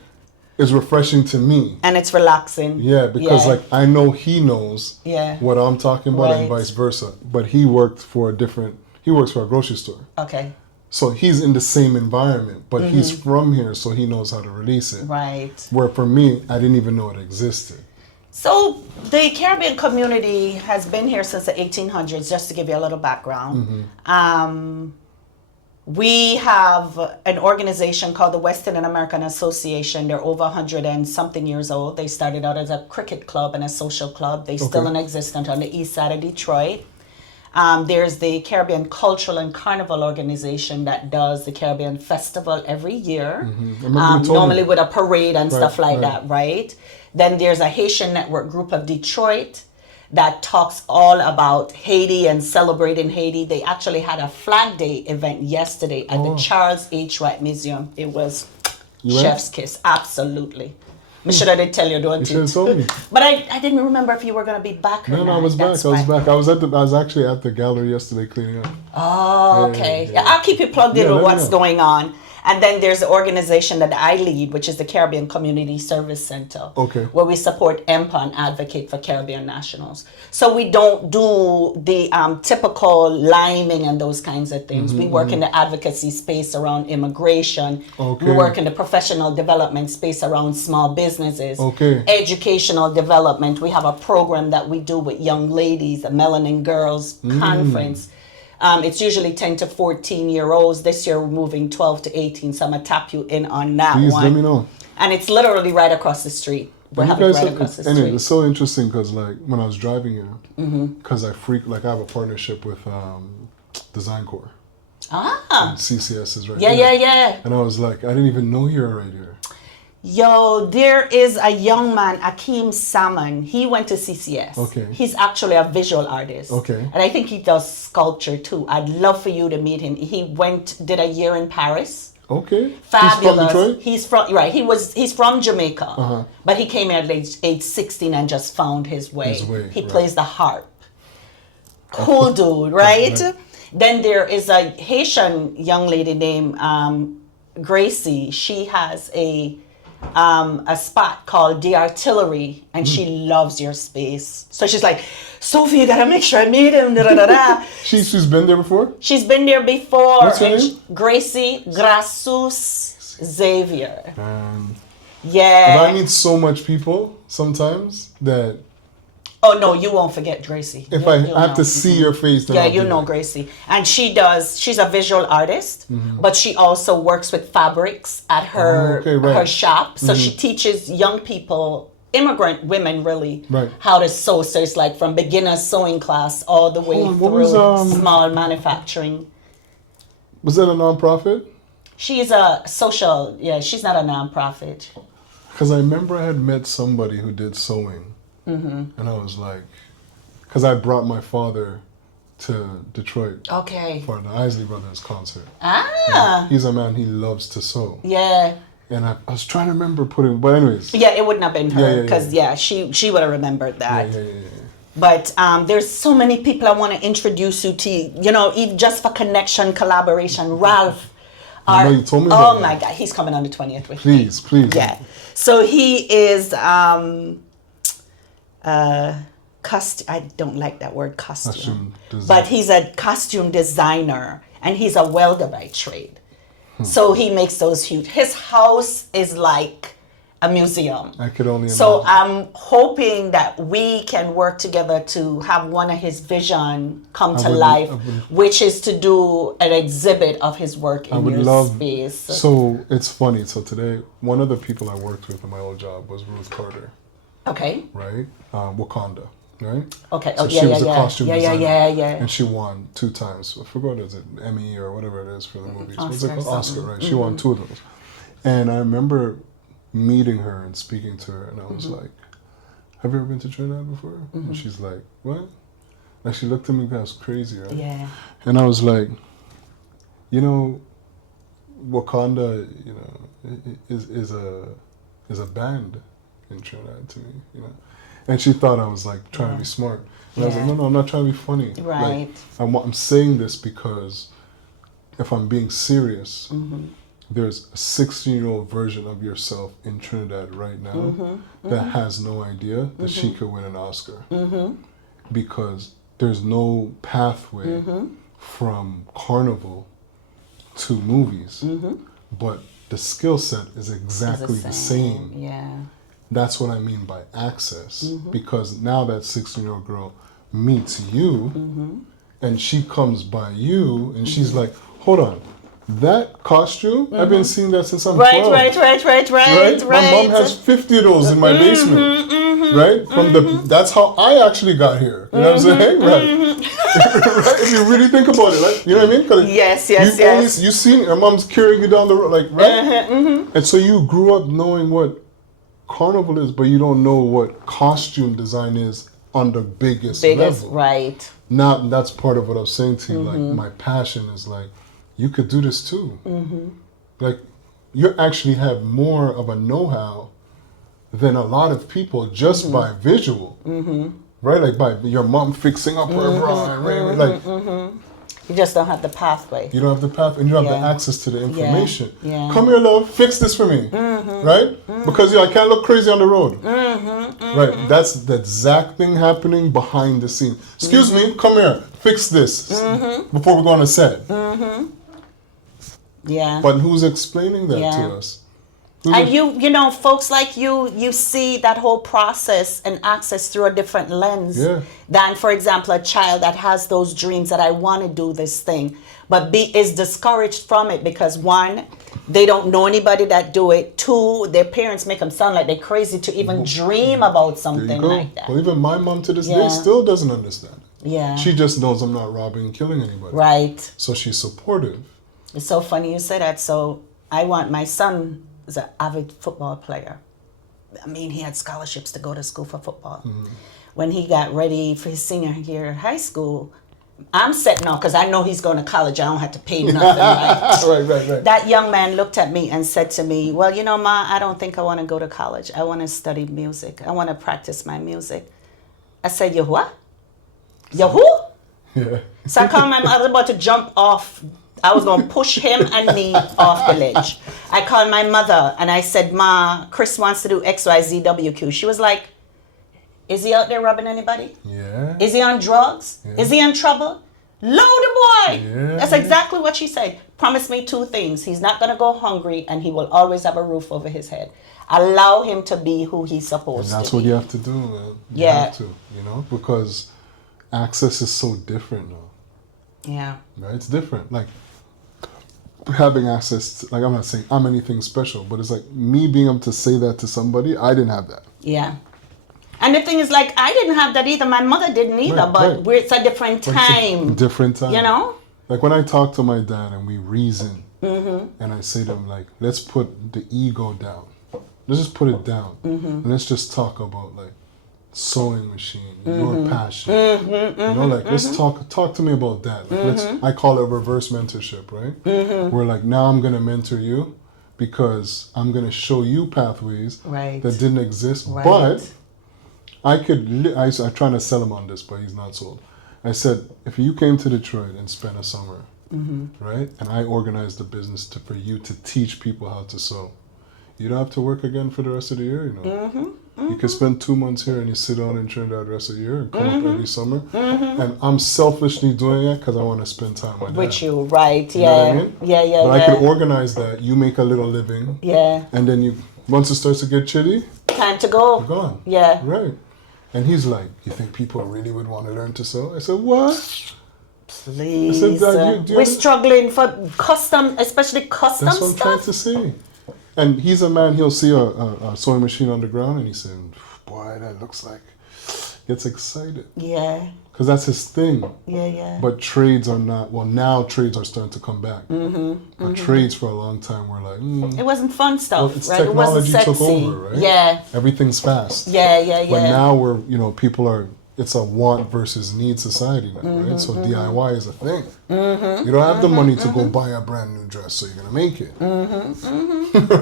it's refreshing to me. And it's relaxing. Yeah, because like I know he knows what I'm talking about and vice versa. But he works for a grocery store. Okay. So he's in the same environment, but he's from here, so he knows how to release it. Right. Where for me, I didn't even know it existed. So the Caribbean community has been here since the 1800s, just to give you a little background. We have an organization called the West Indian American Association. They're over 100 and something years old. They started out as a cricket club and a social club. They're still in existence on the east side of Detroit. There's the Caribbean Cultural and Carnival Organization that does the Caribbean Festival every year, normally with a parade and stuff like that, right? Then there's a Haitian Network Group of Detroit that talks all about Haiti and celebrating Haiti. They actually had a Flag Day event yesterday at the Charles H. Wright Museum. It was chef's kiss, absolutely. I should have did tell you, don't you? You should have told me. But I didn't remember if you were going to be back or not. No, I was back. I was actually at the gallery yesterday cleaning up. Oh, okay. Yeah, I'll keep you plugged in with what's going on. And then there's the organization that I lead, which is the Caribbean Community Service Center, where we support EMPA and advocate for Caribbean nationals. So we don't do the typical liming and those kinds of things. We work in the advocacy space around immigration. We work in the professional development space around small businesses. Educational development. We have a program that we do with young ladies, a Melanin Girls Conference. It's usually 10 to 14-year-olds. This year we're moving 12 to 18, so I'm going to tap you in on that one. Please let me know. And it's literally right across the street. We're having right across the street. And it's so interesting because like when I was driving here, because I have a partnership with Design Corps. And CCS is right here. Yeah. And I was like, I didn't even know you were right here. Yo, there is a young man, Akeem Salmon. He went to CCS. Okay. He's actually a visual artist. Okay. And I think he does sculpture too. I'd love for you to meet him. He did a year in Paris. Okay. Fabulous. He's from Detroit? He's from Jamaica. But he came here at age 16 and just found his way. He plays the harp. Cool dude, right? Then there is a Haitian young lady named Gracie. She has a spot called The Artillery, and she loves your space. So she's like, Sophie, you gotta make sure I meet him. She's been there before? She's been there before. What's her name? Gracie Grasus Xavier. But I meet so much people sometimes that... Oh, no, you won't forget Gracie. If I have to see your face, then you know Gracie. And she's a visual artist, but she also works with fabrics at her shop. So she teaches young people, immigrant women really, how to sew. So it's like from beginner sewing class all the way through small manufacturing. Was that a nonprofit? She's a social, she's not a nonprofit. Because I remember I had met somebody who did sewing. And I was like, because I brought my father to Detroit Okay. for the Isley Brothers concert. Ah. He's a man, he loves to sew. Yeah. And I was trying to remember but anyways. Yeah, it wouldn't have been her because Yeah. she would have remembered that. Yeah. But there's so many people I want to introduce you to, even just for connection, collaboration. Ralph. I know you told me Oh about my that. God, he's coming on the 20th with Please. Yeah. So he is I don't like that word costume. But he's a costume designer and he's a welder by trade. So he makes those huge. His house is like a museum. I could only imagine. So I'm hoping that we can work together to have one of his vision come to life, which is to do an exhibit of his work in your space. So it's funny. So today, one of the people I worked with in my old job was Ruth Carter. Okay. Right? Wakanda. Right? Okay. So she was a costume designer. Yeah. And she won 2 times. I forgot, is it Emmy or whatever it is for the movies? What's it called? Oscar, right? She won 2 of those. And I remember meeting her and speaking to her, and I was like, have you ever been to Trinidad before? And she's like, what? Like, she looked at me, that was crazy, right? Yeah. And I was like, Wakanda, is a band in Trinidad to me, And she thought I was like trying to be smart. And I was like, no, I'm not trying to be funny. Right. Like, I'm saying this because if I'm being serious, there's a 16-year-old version of yourself in Trinidad right now that has no idea that she could win an Oscar. Because there's no pathway from carnival to movies. But the skill set is exactly the same. Yeah. That's what I mean by access. Because now that 16-year-old girl meets you and she comes by you and she's like, hold on, that costume, I've been seeing that since I'm 12. Right. My mom has 50 of those in my basement. Right? That's how I actually got here. You know what I'm saying? Right. Right? If you really think about it, like, you know what I mean? 'Cause Yes. You seen your mom's carrying you down the road, like, right? And so you grew up knowing what carnival is, but you don't know what costume design is on the biggest level. Right. Now, that's part of what I was saying to you. Like, my passion is like, you could do this too. Like, you actually have more of a know-how than a lot of people just by visual. Right? Like, by your mom fixing up her bra. Right? Like, you just don't have the pathway. you don't have the path, and you don't have the access to the information. Yeah. Come here, love, fix this for me. Right? Because I can't look crazy on the road. Right? That's the exact thing happening behind the scene. Excuse me, come here, fix this before we go on a set. Yeah. But who's explaining that to us? And folks like you see that whole process and access through a different lens than, for example, a child that has those dreams that I want to do this thing, but is discouraged from it because 1, they don't know anybody that do it. 2, their parents make them sound like they're crazy to even dream about something like that. Well, even my mom to this day still doesn't understand. Yeah. She just knows I'm not robbing and killing anybody. Right. So she's supportive. It's so funny you say that. So I want my son is an avid football player. I mean, he had scholarships to go to school for football. When he got ready for his senior year of high school, I'm setting off because I know he's going to college. I don't have to pay nothing. Right. That young man looked at me and said to me, well, Ma, I don't think I want to go to college. I want to study music. I want to practice my music. I said, you what? You who? Yeah. So I called my mom. I was about to jump off. I was going to push him and me off the ledge. I called my mother and I said, Ma, Chris wants to do XYZWQ. She was like, is he out there robbing anybody? Yeah. Is he on drugs? Yeah. Is he in trouble? Load the boy. Yeah. That's exactly what she said. Promise me 2 things. He's not going to go hungry and he will always have a roof over his head. Allow him to be who he's supposed to be. And that's what you have to do, man. You have to, because access is so different now. Yeah. Right? It's different. Like, having access to, like, I'm not saying I'm anything special, but it's like me being able to say that to somebody, I didn't have that. Yeah. And the thing is, like, I didn't have that either. My mother didn't either, but it's a different time. Different time. Like when I talk to my dad and we reason, and I say to him like, let's put the ego down. Let's just put it down. And let's just talk about like sewing machine, your passion. You know, like let's talk to me about that. Like I call it reverse mentorship, right? Where like now I'm gonna mentor you because I'm gonna show you pathways that didn't exist. But I'm trying to sell him on this, but he's not sold. I said, if you came to Detroit and spent a summer, right, and I organized a business for you to teach people how to sew, you don't have to work again for the rest of the year, you know. You can spend 2 months here and you sit down in Trinidad the rest of the year and come up every summer. And I'm selfishly doing it because I want to spend time with With you, right? You know what I mean? Yeah. But I could organize that. You make a little living. Yeah. And then once it starts to get chilly, time to go. you're gone. Yeah. Right. And he's like, you think people really would want to learn to sew? I said, what? Please. I said, Dad, we're struggling for custom, especially custom That's what I'm trying to say. And he's a man, he'll see a sewing machine on the ground and he said, boy, that looks like, gets excited. Yeah. Because that's his thing. Yeah. But trades are not, well, now trades are starting to come back. But trades for a long time were like, it wasn't fun stuff, well, it's right? It wasn't technology sexy. took over, right? Yeah. Everything's fast. Yeah. But now people are, it's a want versus need society now, right? So DIY is a thing. You don't have the money to go buy a brand new dress, so you're gonna make it,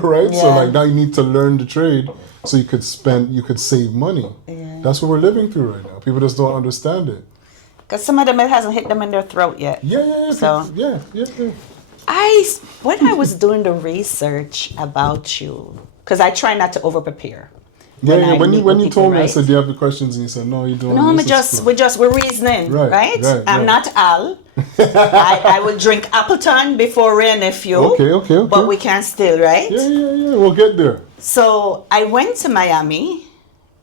right? Yeah. So like now you need to learn the trade, so you could save money. Yeah. That's what we're living through right now. People just don't understand it. Because some of them, it hasn't hit them in their throat yet. Yeah. So Yeah. when I was doing the research about you, because I try not to over prepare. When you told me, I said, do you have the questions? And you said, no, you don't. No, we're reasoning, right? I'm not Al. I will drink Appleton before Ray nephew. Okay. But we can still, right? Yeah. We'll get there. So I went to Miami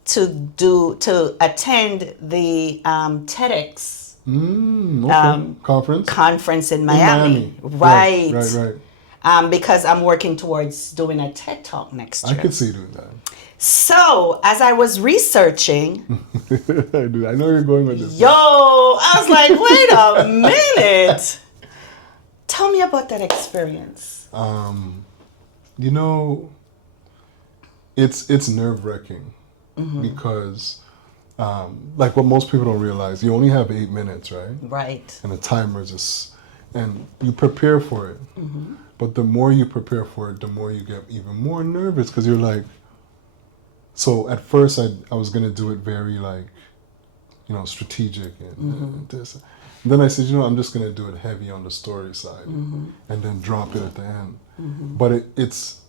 to attend the TEDx conference in Miami. Right. Because I'm working towards doing a TED Talk next year. I could see you doing that. So, as I was researching... Dude, I know you're going with this. I was like, wait a minute. Tell me about that experience. It's nerve-wracking because, like what most people don't realize, you only have 8 minutes, right? Right. And the timer and you prepare for it. But the more you prepare for it, the more you get even more nervous because you're like, so at first I was going to do it very like, strategic and this. And then I said, I'm just going to do it heavy on the story side and then drop it at the end. But it's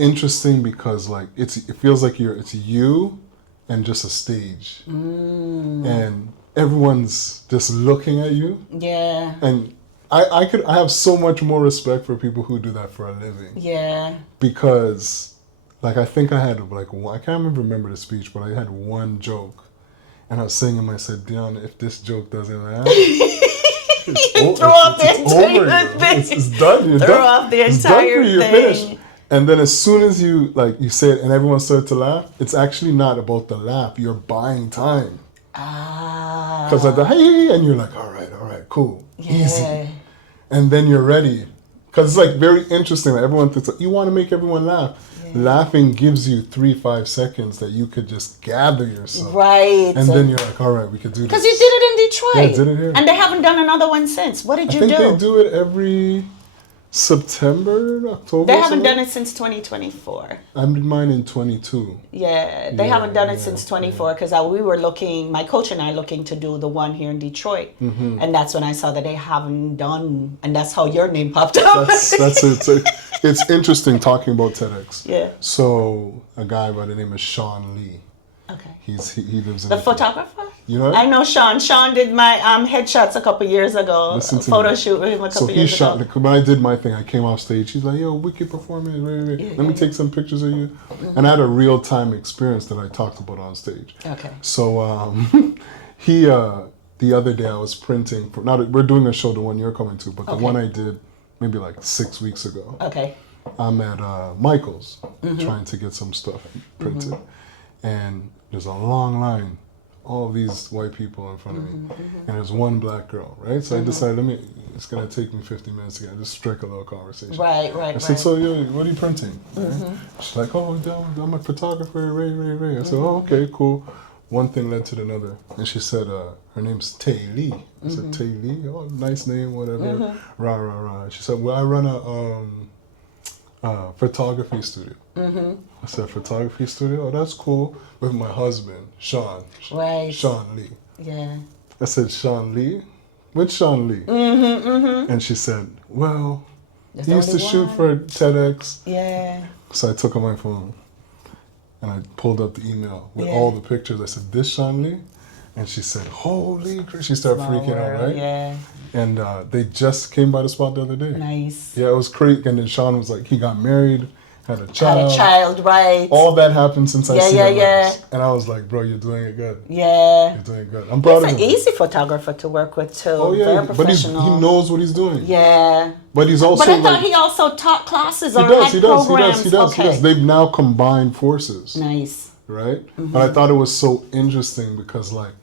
interesting because like it feels like it's you and just a stage. And everyone's just looking at you. Yeah. And I have so much more respect for people who do that for a living. Yeah. Because like I think I had like I can't remember the speech, but I had one joke, and I was saying to myself, Dion, if this joke doesn't land, it's throw off the entire thing. It's done. Throw off the entire thing. You're finished. And then as soon as you say it, and everyone started to laugh, it's actually not about the laugh. You're buying time. Because like hey, and you're like, all right, cool, easy, and then you're ready. Because it's like very interesting. Like everyone thinks you want to make everyone laugh. Laughing gives you 3-5 seconds that you could just gather yourself. Right. And then you're like, all right, we could do this. Because you did it in Detroit. Yeah, I did it here. And they haven't done another one since. What did you do? I think they do it every September, October. They haven't done it since 2024. I did mine in 22. Yeah, they haven't done it since 24 because we were looking, my coach and I looking to do the one here in Detroit. And that's when I saw that they haven't done, and that's how your name popped up. That's it. It's interesting talking about TEDx. Yeah. So a guy by the name of Sean Lee. Okay. He lives in the photographer. You know? I know Sean. Sean did my headshots a couple years ago. Photo shoot with him a couple years ago. So he shot. When I did my thing, I came off stage. He's like, "Yo, wicked performance. Let me take some pictures of you." And I had a real time experience that I talked about on stage. Okay. So he the other day I was printing for. Now we're doing a show, the one you're coming to, but the one I did maybe like 6 weeks ago. Okay. I'm at Michael's trying to get some stuff printed, and there's a long line, all these white people in front of me, and there's one black girl, right? So I decided, it's gonna take me 50 minutes to just strike a little conversation. Right. I said, so yo, what are you printing? Right? She's like, oh, I'm a photographer, Ray. I said, oh, okay, cool. One thing led to another, and she said, her name's Tay Lee. I said, Tay Lee, oh, nice name, whatever. Rah. She said, well, I run a photography studio. I said, photography studio? Oh, that's cool. With my husband, Sean. Right. Sean Lee. Yeah. I said, Sean Lee? Which Sean Lee? And she said, well, he used to shoot for TEDx. Yeah. So I took out my phone and I pulled up the email with all the pictures. I said, this Sean Lee? And she said, holy crap. She started freaking out, right? Yeah. And they just came by the spot the other day. Nice. Yeah, it was crazy. And then Sean was like, he got married, had a child. Right. All that happened since I seen him yeah. last. And I was like, bro, you're doing it good. Yeah. You're doing good. I'm proud of him. He's an easy photographer to work with too. Oh yeah, Very but professional. he knows what he's doing. Yeah. But he's also. But I thought he also taught classes or He had programs. He does. They've now combined forces. Nice. Right? But I thought it was so interesting because like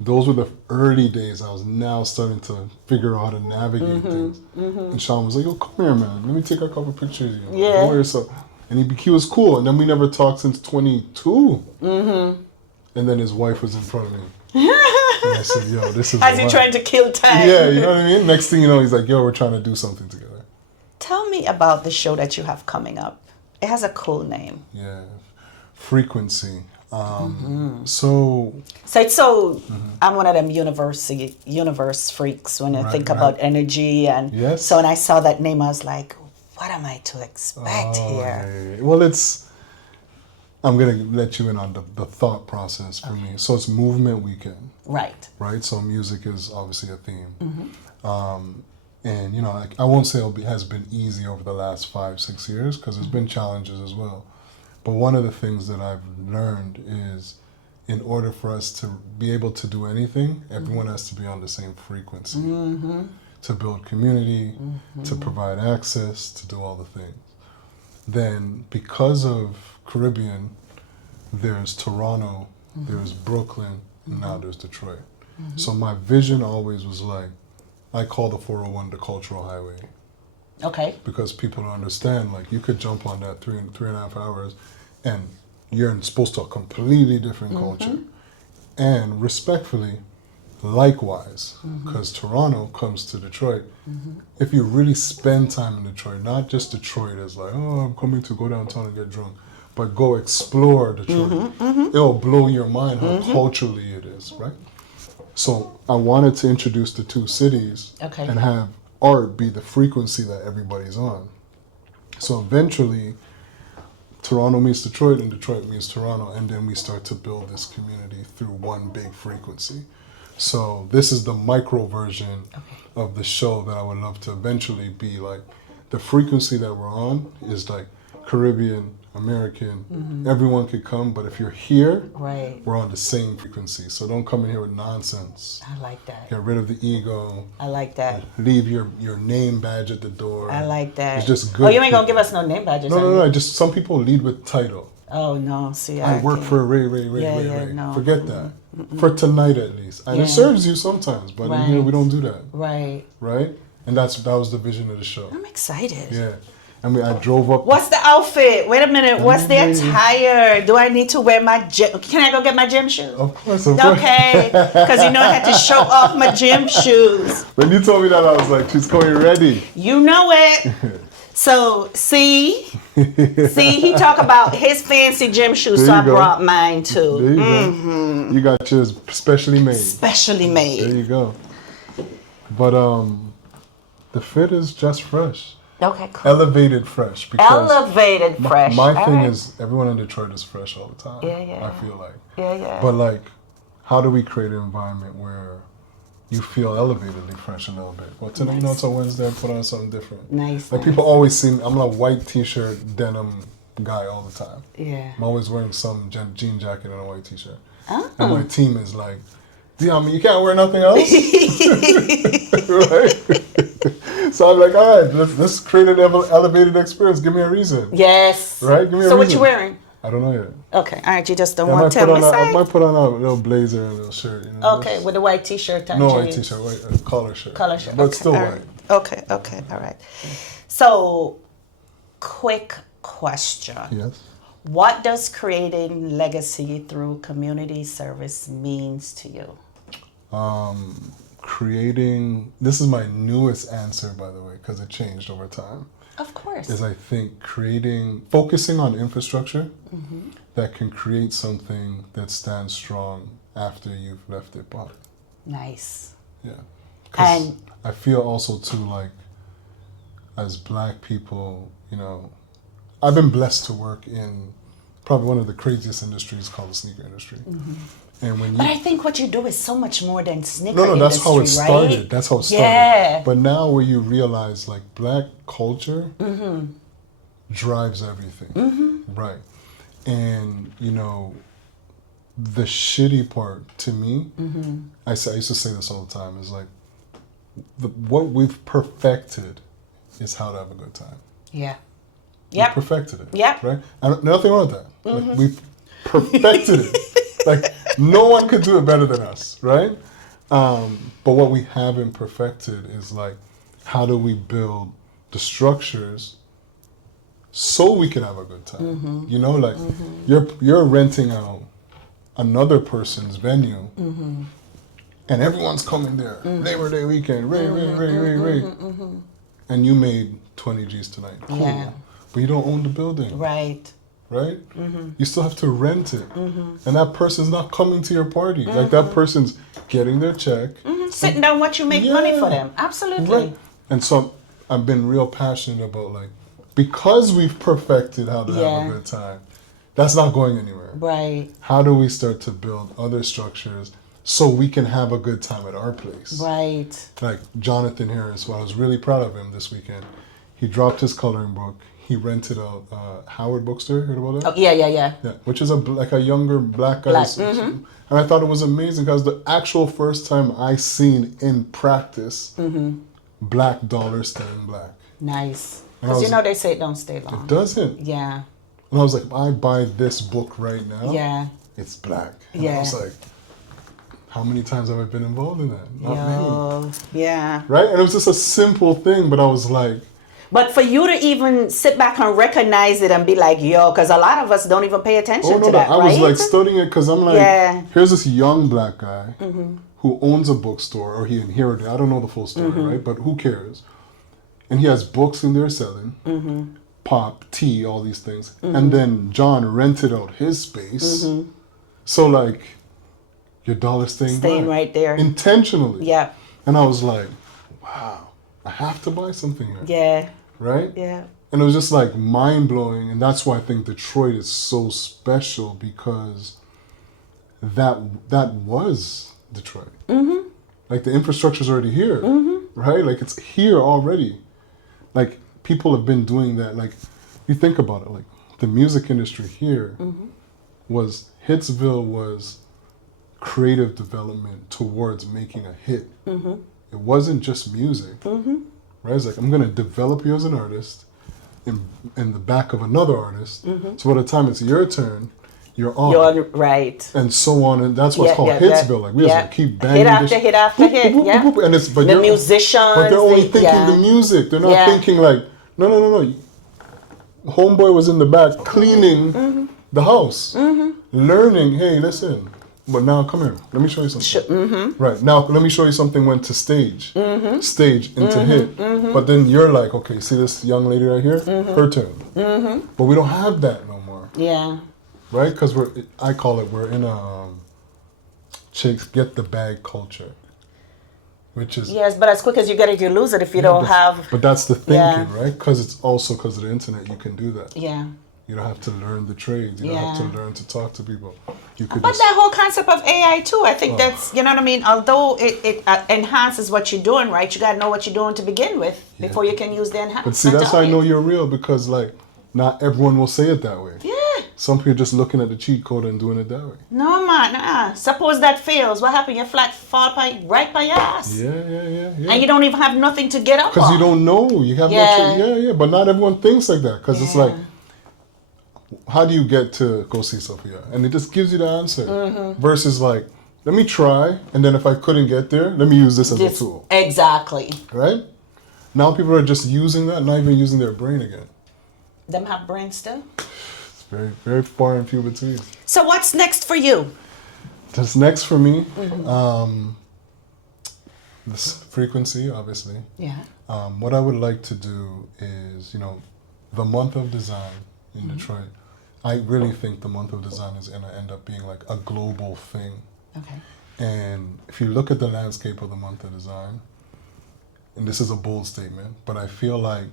those were the early days. I was now starting to figure out how to navigate things. And Sean was like, yo, come here, man. Let me take a couple pictures of you. Yeah. Don't worry yourself. And he was cool. And then we never talked since 22. And then his wife was in front of me. And I said, yo, this is As he trying to kill time. Yeah, you know what I mean? Next thing you know, he's like, yo, we're trying to do something together. Tell me about the show that you have coming up. It has a cool name. Yeah. Frequency. So I'm one of them universe freaks when I think about energy, and yes. so when I saw that name, I was like, what am I to expect here? Yeah. Well, I'm gonna let you in on the thought process for me. So it's movement weekend, Right. So music is obviously a theme, and you know, I won't say has been easy over the last 5-6 years because there's been challenges as well. But one of the things that I've learned is in order for us to be able to do anything, everyone has to be on the same frequency to build community, to provide access, to do all the things. Then because of Caribbean, there's Toronto, there's Brooklyn, and now there's Detroit. So my vision always was like, I call the 401 the cultural highway. Okay. Because people don't understand, like you could jump on that 3.5 hours and you're supposed to a completely different culture. And respectfully, likewise, because Toronto comes to Detroit, if you really spend time in Detroit, not just Detroit as like, oh, I'm coming to go downtown and get drunk, but go explore Detroit. It'll blow your mind how culturally it is, right? So I wanted to introduce the two cities and have art be the frequency that everybody's on. So eventually, Toronto meets Detroit and Detroit meets Toronto, and then we start to build this community through one big frequency. So this is the micro version of the show that I would love to eventually be like. The frequency that we're on is like Caribbean, American, everyone could come, but if you're here, we're on the same frequency. So don't come in here with nonsense. I like that. Get rid of the ego. I like that. Leave your name badge at the door. I like that. It's just good. Oh, you ain't gonna give us no name badges? No. Just some people lead with title. Oh no, see, I work for Ray. No. Forget that. For tonight at least. And it serves you sometimes, but in here we don't do that. Right. And that was the vision of the show. I'm excited. Yeah. I mean, I drove up. What's the outfit? Wait a minute. What's the attire? Do I need to wear my gym? Can I go get my gym shoes? Of course. Okay. Because you know I had to show off my gym shoes. When you told me that, I was like, she's coming ready. You know it. So, see, he talk about his fancy gym shoes, so I brought mine too. There you go. You got yours specially made. Specially made. There you go. But the fit is just fresh. Okay, cool. Elevated fresh. Elevated fresh. My thing is, everyone in Detroit is fresh all the time. Yeah. I feel like. Yeah. But like, how do we create an environment where you feel elevatedly fresh a little bit? Well, today, you know, it's a Wednesday, I put on something different. Nice. Like people always see me, I'm a white t-shirt, denim guy all the time. Yeah. I'm always wearing some jean jacket and a white t-shirt. Oh. And my team is like, Dion, you can't wear nothing else? Right? So I'm like, all right, let's create an elevated experience. Give me a reason. Yes. Right? Give me a reason. So what you wearing? I don't know yet. Okay, all right. You just don't I want might to tell me. I might put on a little blazer and a little shirt. You know, Okay, with a white T-shirt. No white T-shirt, white collar shirt. Collar shirt, but okay, still all white. right. Okay, all right. So, quick question. Yes. What does creating legacy through community service means to you? Creating, this is my newest answer, by the way, because it changed over time. Of course. Is I think focusing on infrastructure that can create something that stands strong after you've left it behind. Nice. Yeah. 'Cause And I feel also too, like, as Black people, you know, I've been blessed to work in probably one of the craziest industries called the sneaker industry. And when you, but I think what you do is so much more than sneaker no, industry, that's how it started. right? That's how it started. Yeah. But now where you realize, like, Black culture drives everything. Right. And, you know, the shitty part to me, I used to say this all the time, is like, what we've perfected is how to have a good time. Yeah. We Yep. perfected it. Yep. Right? And nothing wrong with that. Like, we've perfected it. Like, no one could do it better than us, right? But what we haven't perfected is, like, how do we build the structures so we can have a good time? You know, like, you're renting out another person's venue, and everyone's coming there. Labor Day weekend, Ray. And you made 20 G's tonight. Cool. Yeah. But you don't own the building. Right. Right? You still have to rent it. And that person's not coming to your party. Like, that person's getting their check. Sitting down, what you make money for them. Absolutely. Right. And so I've been real passionate about, like, because we've perfected how to have a good time, that's not going anywhere. Right. How do we start to build other structures so we can have a good time at our place? Right. Like Jonathan Harris, well, I was really proud of him this weekend. He dropped his coloring book. He rented out Howard Bookstore. Heard about that? Oh, yeah. Yeah, which is like a younger Black guy. And I thought it was amazing because the actual first time I seen in practice Black dollars staying black. Nice. And Because you know they say it don't stay long. It doesn't. Yeah. And I was like, if I buy this book right now, Yeah. it's black. And Yeah. I was like, how many times have I been involved in that? Not many. Yo. Yeah. Right? And it was just a simple thing, but I was like, But for you to even sit back and recognize it and be like, yo, because a lot of us don't even pay attention to that, I right? was like studying it because I'm like, Yeah. here's this young Black guy who owns a bookstore, or he inherited, I don't know the full story, right? But who cares? And he has books in there selling, pop, tea, all these things. And then John rented out his space. So, like, your dollar staying black. right there. Intentionally. Yeah. And I was like, wow, I have to buy something here. Yeah. Right? Yeah. And it was just like mind blowing, and that's why I think Detroit is so special, because that was Detroit. Like, the infrastructure's already here, right? Like, it's here already. Like, people have been doing that. Like, you think about it, like, the music industry here Hitsville was creative development towards making a hit. It wasn't just music, right? It's like, I'm gonna develop you as an artist in the back of another artist. So by the time it's your turn, you're on. You're right. And so on, and that's what's called yeah. Hitsville. Like, we just like keep banging hit after this, hit after hit. Yeah. and it's The musicians. but they're only thinking yeah. the music. They're not thinking like, no. Homeboy was in the back cleaning the house, learning. Hey, listen. But now, come here. Let me show you something. Right now, let me show you something. Went to stage into hit. But then you're like, okay, see this young lady right here? Her turn. But we don't have that no more. Yeah. Right? Because we're in a chicks get the bag culture, which is Yes, but as quick as you get it, you lose it if you don't have. But that's the thinking, right? Because it's also because of the internet, you can do that. Yeah. You don't have to learn the trades. You don't have to learn to talk to people. You could But just, that whole concept of AI too, I think that's, you know what I mean? Although it enhances what you're doing, right? You got to know what you're doing to begin with before you can use the enhancement. But see, that's how I know you're real, because, like, not everyone will say it that way. Yeah. Some people just looking at the cheat code and doing it that way. No, man. Suppose that fails. What happened? Your flat fall right by your ass. Yeah. And you don't even have nothing to get up Because on. you don't know. You have no choice. Yeah. But not everyone thinks like that. Because it's like, how do you get to go see Sophia? And it just gives you the answer. Versus like, let me try, and then if I couldn't get there, let me use this as a tool. Exactly. Right? Now people are just using that, not even using their brain again. Them have brains still? It's very, very far and few between. So what's next for you? That's next for me. This frequency, obviously. Yeah. What I would like to do is, the month of design in Detroit. I really think the month of design is going to end up being like a global thing. Okay. And if you look at the landscape of the month of design, and this is a bold statement, but I feel like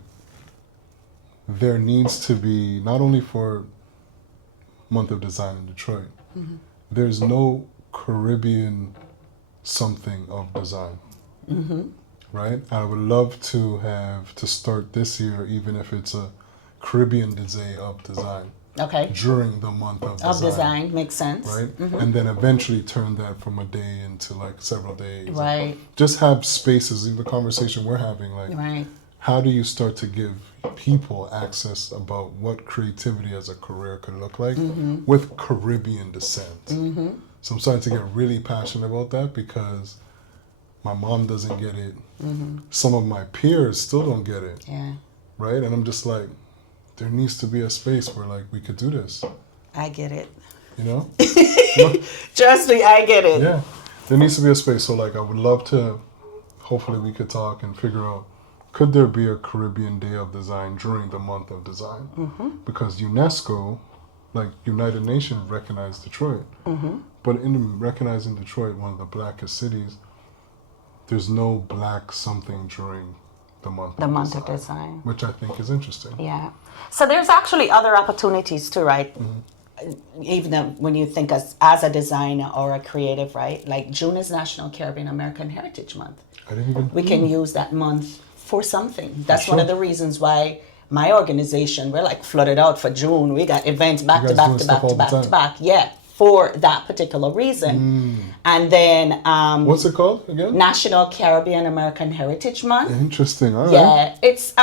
there needs to be, not only for month of design in Detroit, there's no Caribbean something of design. Right? I would love to start this year, even if it's a Caribbean day of design. Okay. During the month of design. Of design, makes sense. Right? And then eventually turn that from a day into like several days. Right. Just have spaces, in the conversation we're having, like, Right. how do you start to give people access about what creativity as a career could look like with Caribbean descent? So I'm starting to get really passionate about that because my mom doesn't get it. Some of my peers still don't get it. Yeah. Right? And I'm just like, there needs to be a space where like we could do this. I get it. You know? Trust me, I get it. Yeah. There needs to be a space. So like I would love to, hopefully we could talk and figure out, could there be a Caribbean Day of Design during the month of design? Because UNESCO, like United Nations, recognized Detroit. But in recognizing Detroit, one of the blackest cities, there's no black something during the month of design. Which I think is interesting. Yeah. So there's actually other opportunities too, right? Even when you think as a designer or a creative, right? Like June is National Caribbean American Heritage Month. I didn't even... We can use that month for something. That's sure. one of the reasons why my organization, we're like flooded out for June. We got events back to back to back to back to back. Yeah. For that particular reason. And then what's it called again? National Caribbean American Heritage Month. Interesting. All right. Yeah, it's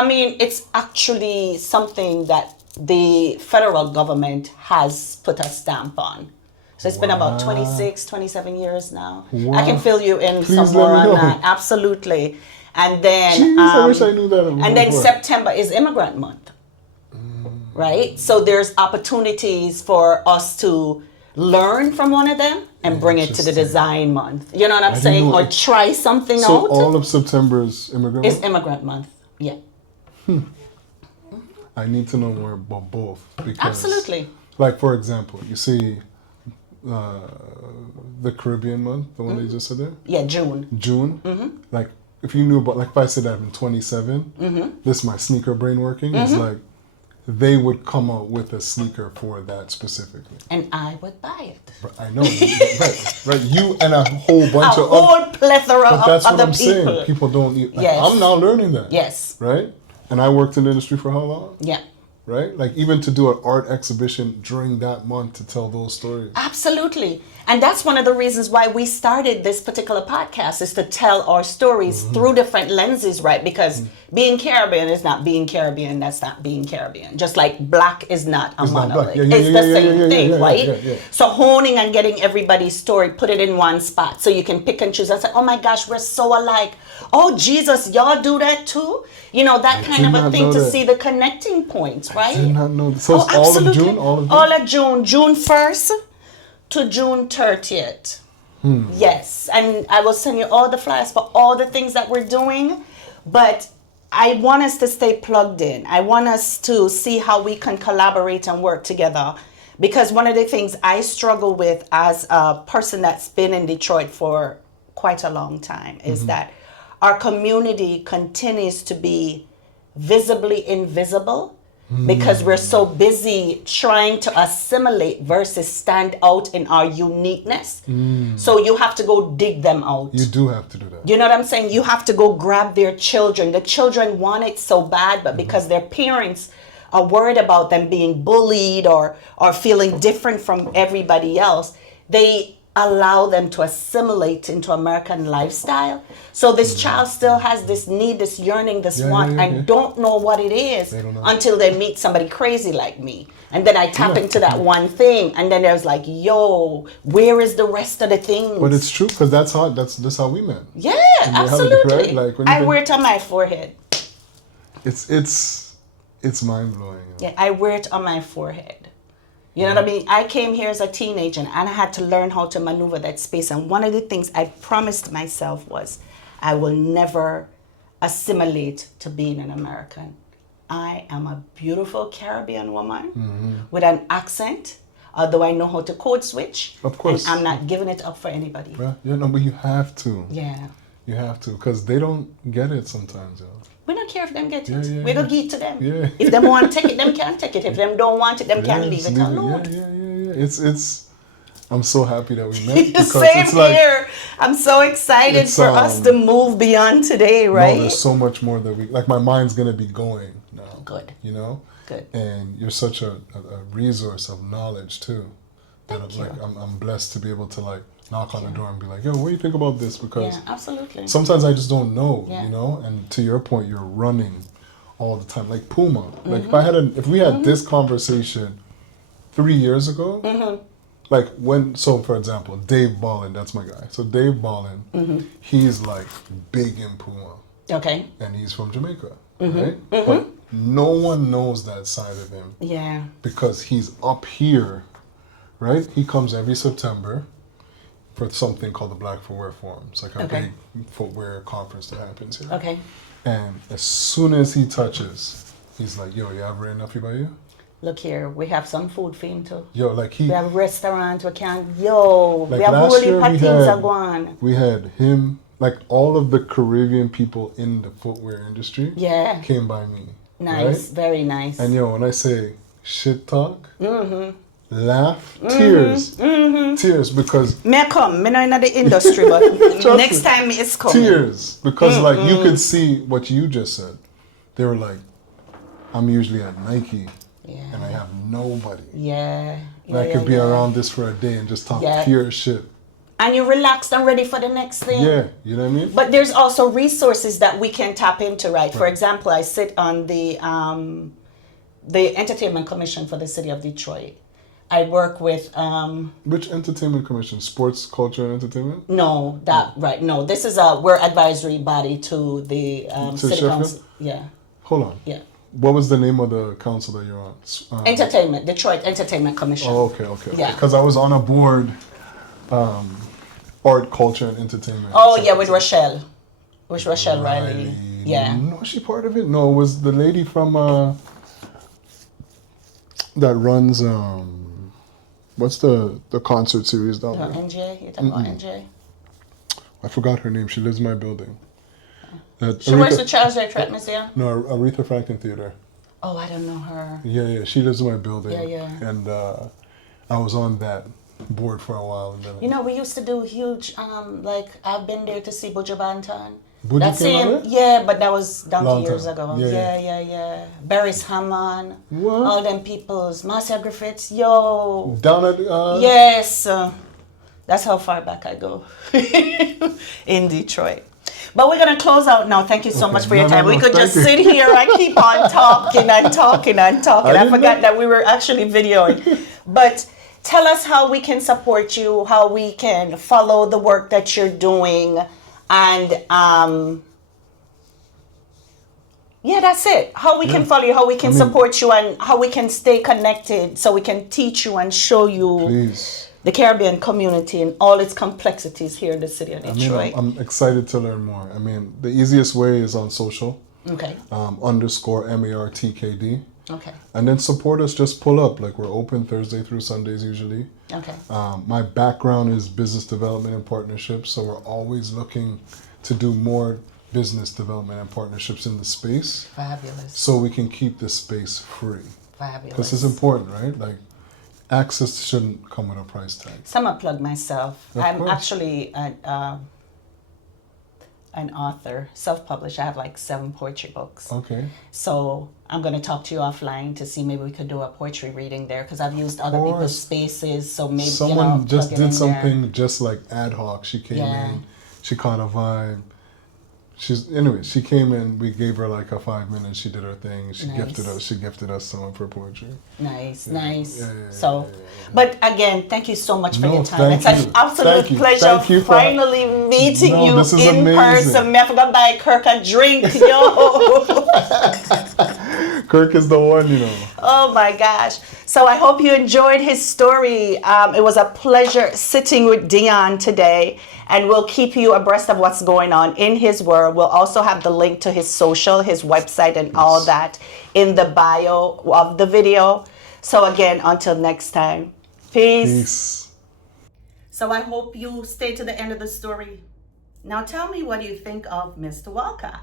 actually something that the federal government has put a stamp on. So it's been about 26, 27 years now. Wow. I can fill you in Please some more let me on know. that. Absolutely. And then Jeez, I wish I knew that. And then September is Immigrant Month. Right? So there's opportunities for us to learn from one of them and bring it to the design month. You know what I'm saying? Or try something out. So all of September is Immigrant Month? It's Immigrant Month. Yeah. I need to know more about both. Because, Absolutely. Like, for example, you see the Caribbean month, the one that you just said there? Yeah, June. June. Like, if you knew about, like, if I said that in 27, this is my sneaker brain working, it's like, they would come out with a sneaker for that specifically. And I would buy it. I know, right. You and a whole bunch a of whole plethora but that's of what other I'm people. saying. People don't need. Like, Yes. I'm now learning that. Yes. Right. And I worked in the industry for how long? Yeah. Right. Like even to do an art exhibition during that month to tell those stories. Absolutely. And that's one of the reasons why we started this particular podcast, is to tell our stories through different lenses, right? Because being Caribbean is not being Caribbean. That's not being Caribbean. Just like black is not a monolith. It's the same thing, right? So honing and getting everybody's story, put it in one spot so you can pick and choose. I say, oh my gosh, we're so alike. Oh, Jesus, y'all do that too? You know, that kind of a thing to see the connecting points, right? I did not know. So it's all of June? All of June. June 1st. To June 30th. Yes. And I will send you all the flyers for all the things that we're doing. But I want us to stay plugged in. I want us to see how we can collaborate and work together. Because one of the things I struggle with as a person that's been in Detroit for quite a long time is that our community continues to be visibly invisible. Because we're so busy trying to assimilate versus stand out in our uniqueness. So you have to go dig them out. You do have to do that. You know what I'm saying? You have to go grab their children. The children want it so bad, but because their parents are worried about them being bullied or feeling different from everybody else, they allow them to assimilate into American lifestyle. So this child still has this need, this yearning, this want, and don't know what it is until they meet somebody crazy like me. And then I tap into that one thing, and then there's like, yo, where is the rest of the things? But it's true, because that's how we met. Yeah, absolutely. Right? Like I wear it on my forehead. It's mind blowing. Yeah, I wear it on my forehead. You know what I mean? I came here as a teenager and I had to learn how to maneuver that space. And one of the things I promised myself was I will never assimilate to being an American. I am a beautiful Caribbean woman with an accent, although I know how to code switch. Of course. And I'm not giving it up for anybody. Well, but you have to. Yeah. You have to, because they don't get it sometimes, yo. We don't care if them get it. Yeah, We don't give it to them. Yeah. If them want to take it, them can take it. If them don't want it, them can leave it alone. Yeah. It's. I'm so happy that we met. Because Same it's like, here. I'm so excited for us to move beyond today, right? No, there's so much more that my mind's gonna be going now. Good. You know. Good. And you're such a resource of knowledge too. Thank you. I'm blessed to be able to like knock on the door and be like, yo, what do you think about this? Because absolutely. sometimes I just don't know, Yeah. you know. And to your point, you're running all the time, like Puma. Like if we had this conversation 3 years ago, like for example, Dave Ballin, that's my guy. So Dave Ballin, he's like big in Puma. Okay. And he's from Jamaica, right? But no one knows that side of him. Yeah. Because he's up here, right? He comes every September for something called the Black Footwear Forum. It's like a big footwear conference that happens here. Okay. And as soon as he touches, he's like, yo, you have rain enough by you? Look here, we have some food for him too. Yo, like We have restaurants, we have like really last year we had him, like all of the Caribbean people in the footwear industry came by me. Nice, right? very nice. And yo, when I say shit talk, laugh, tears, because me come, me not in the industry, but next time it's coming. Tears, because like you could see what you just said. They were like, I'm usually at Nike, and I have nobody. And I could be around this for a day and just talk pure shit. And you're relaxed and ready for the next thing. Yeah, you know what I mean? But there's also resources that we can tap into, right? For example, I sit on the Entertainment Commission for the City of Detroit. I work with... Which entertainment commission? Sports, culture, and entertainment? No, no. This is we're advisory body to the City Council. Yeah. Hold on. Yeah. What was the name of the council that you're on? Entertainment, Detroit Entertainment Commission. Oh, okay. Yeah. Because I was on a board, art, culture, and entertainment. Oh, yeah, with Rochelle. With Rochelle Riley. Yeah. No, was she part of it? No, it was the lady from that runs what's the concert series down there? NJ? You're talking about NJ? I forgot her name. She lives in my building. She works with Charles J. Trent Museum? No, Aretha Franklin Theater. Oh, I don't know her. Yeah. She lives in my building. Yeah. And I was on that board for a while. And then you know, we used to do huge, like, I've been there to see Buju Banton. Buju came out there? Yeah, but that was donkey Long years time. ago. Yeah. Barry's Hammond. What? All them peoples. Marcia Griffiths. Yo. Down at... Yes. That's how far back I go. In Detroit. But we're going to close out now. Thank you so much for your time. We could just sit here and keep on talking and talking and talking. I forgot that we were actually videoing. But tell us how we can support you, how we can follow the work that you're doing. And that's it. How we can follow you, how we can support you, and how we can stay connected so we can teach you and show you the Caribbean community and all its complexities here in the city of Detroit. I'm excited to learn more. I mean, the easiest way is on social. Okay. _MARTKD. Okay. And then support us, just pull up. Like, we're open Thursday through Sundays usually. Okay. My background is business development and partnerships, so we're always looking to do more business development and partnerships in the space. Fabulous. So we can keep this space free. Fabulous. Because it's important, right? Like, access shouldn't come with a price tag. So I'm gonna plug myself. I'm course. actually an author, self-published. I have like 7 poetry books. Okay. So I'm going to talk to you offline to see maybe we could do a poetry reading there because I've used other people's spaces. So maybe someone just plug it in did something there. just like ad hoc. She came Yeah. in, she caught a vibe. She came in. We gave her like a 5 minutes. She did her thing. She gifted us some of her poetry. Nice. So, but again, thank you so much for No, your time. thank It's an you. absolute Thank you. pleasure Thank you for- finally meeting No, you this is in amazing. person. I forgot to buy Kirk a drink, yo. Kirk is the one, you know. Oh my gosh. So I hope you enjoyed his story. It was a pleasure sitting with Dion today, and we'll keep you abreast of what's going on in his world. We'll also have the link to his social, his website, and all that in the bio of the video. So again, until next time, peace. So I hope you stay to the end of the story. Now tell me what you think of Mr. Walcott.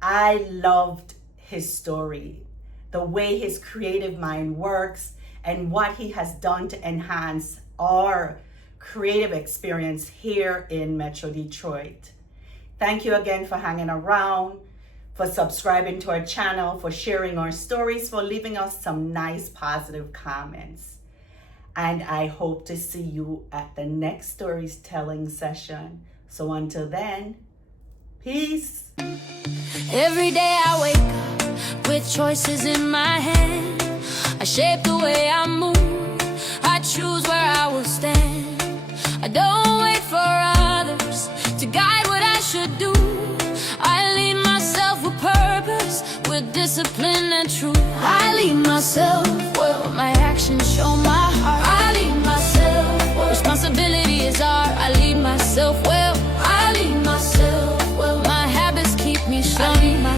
I loved his story, the way his creative mind works, and what he has done to enhance our creative experience here in Metro Detroit. Thank you again for hanging around, for subscribing to our channel, for sharing our stories, for leaving us some nice positive comments. And I hope to see you at the next storytelling session. So until then, peace. Every day I wake up with choices in my hand. I shape the way I move. I choose where I will stand. I don't wait for others to guide what I should do. I lead myself with purpose, with discipline and truth. I lead myself, well, my actions show my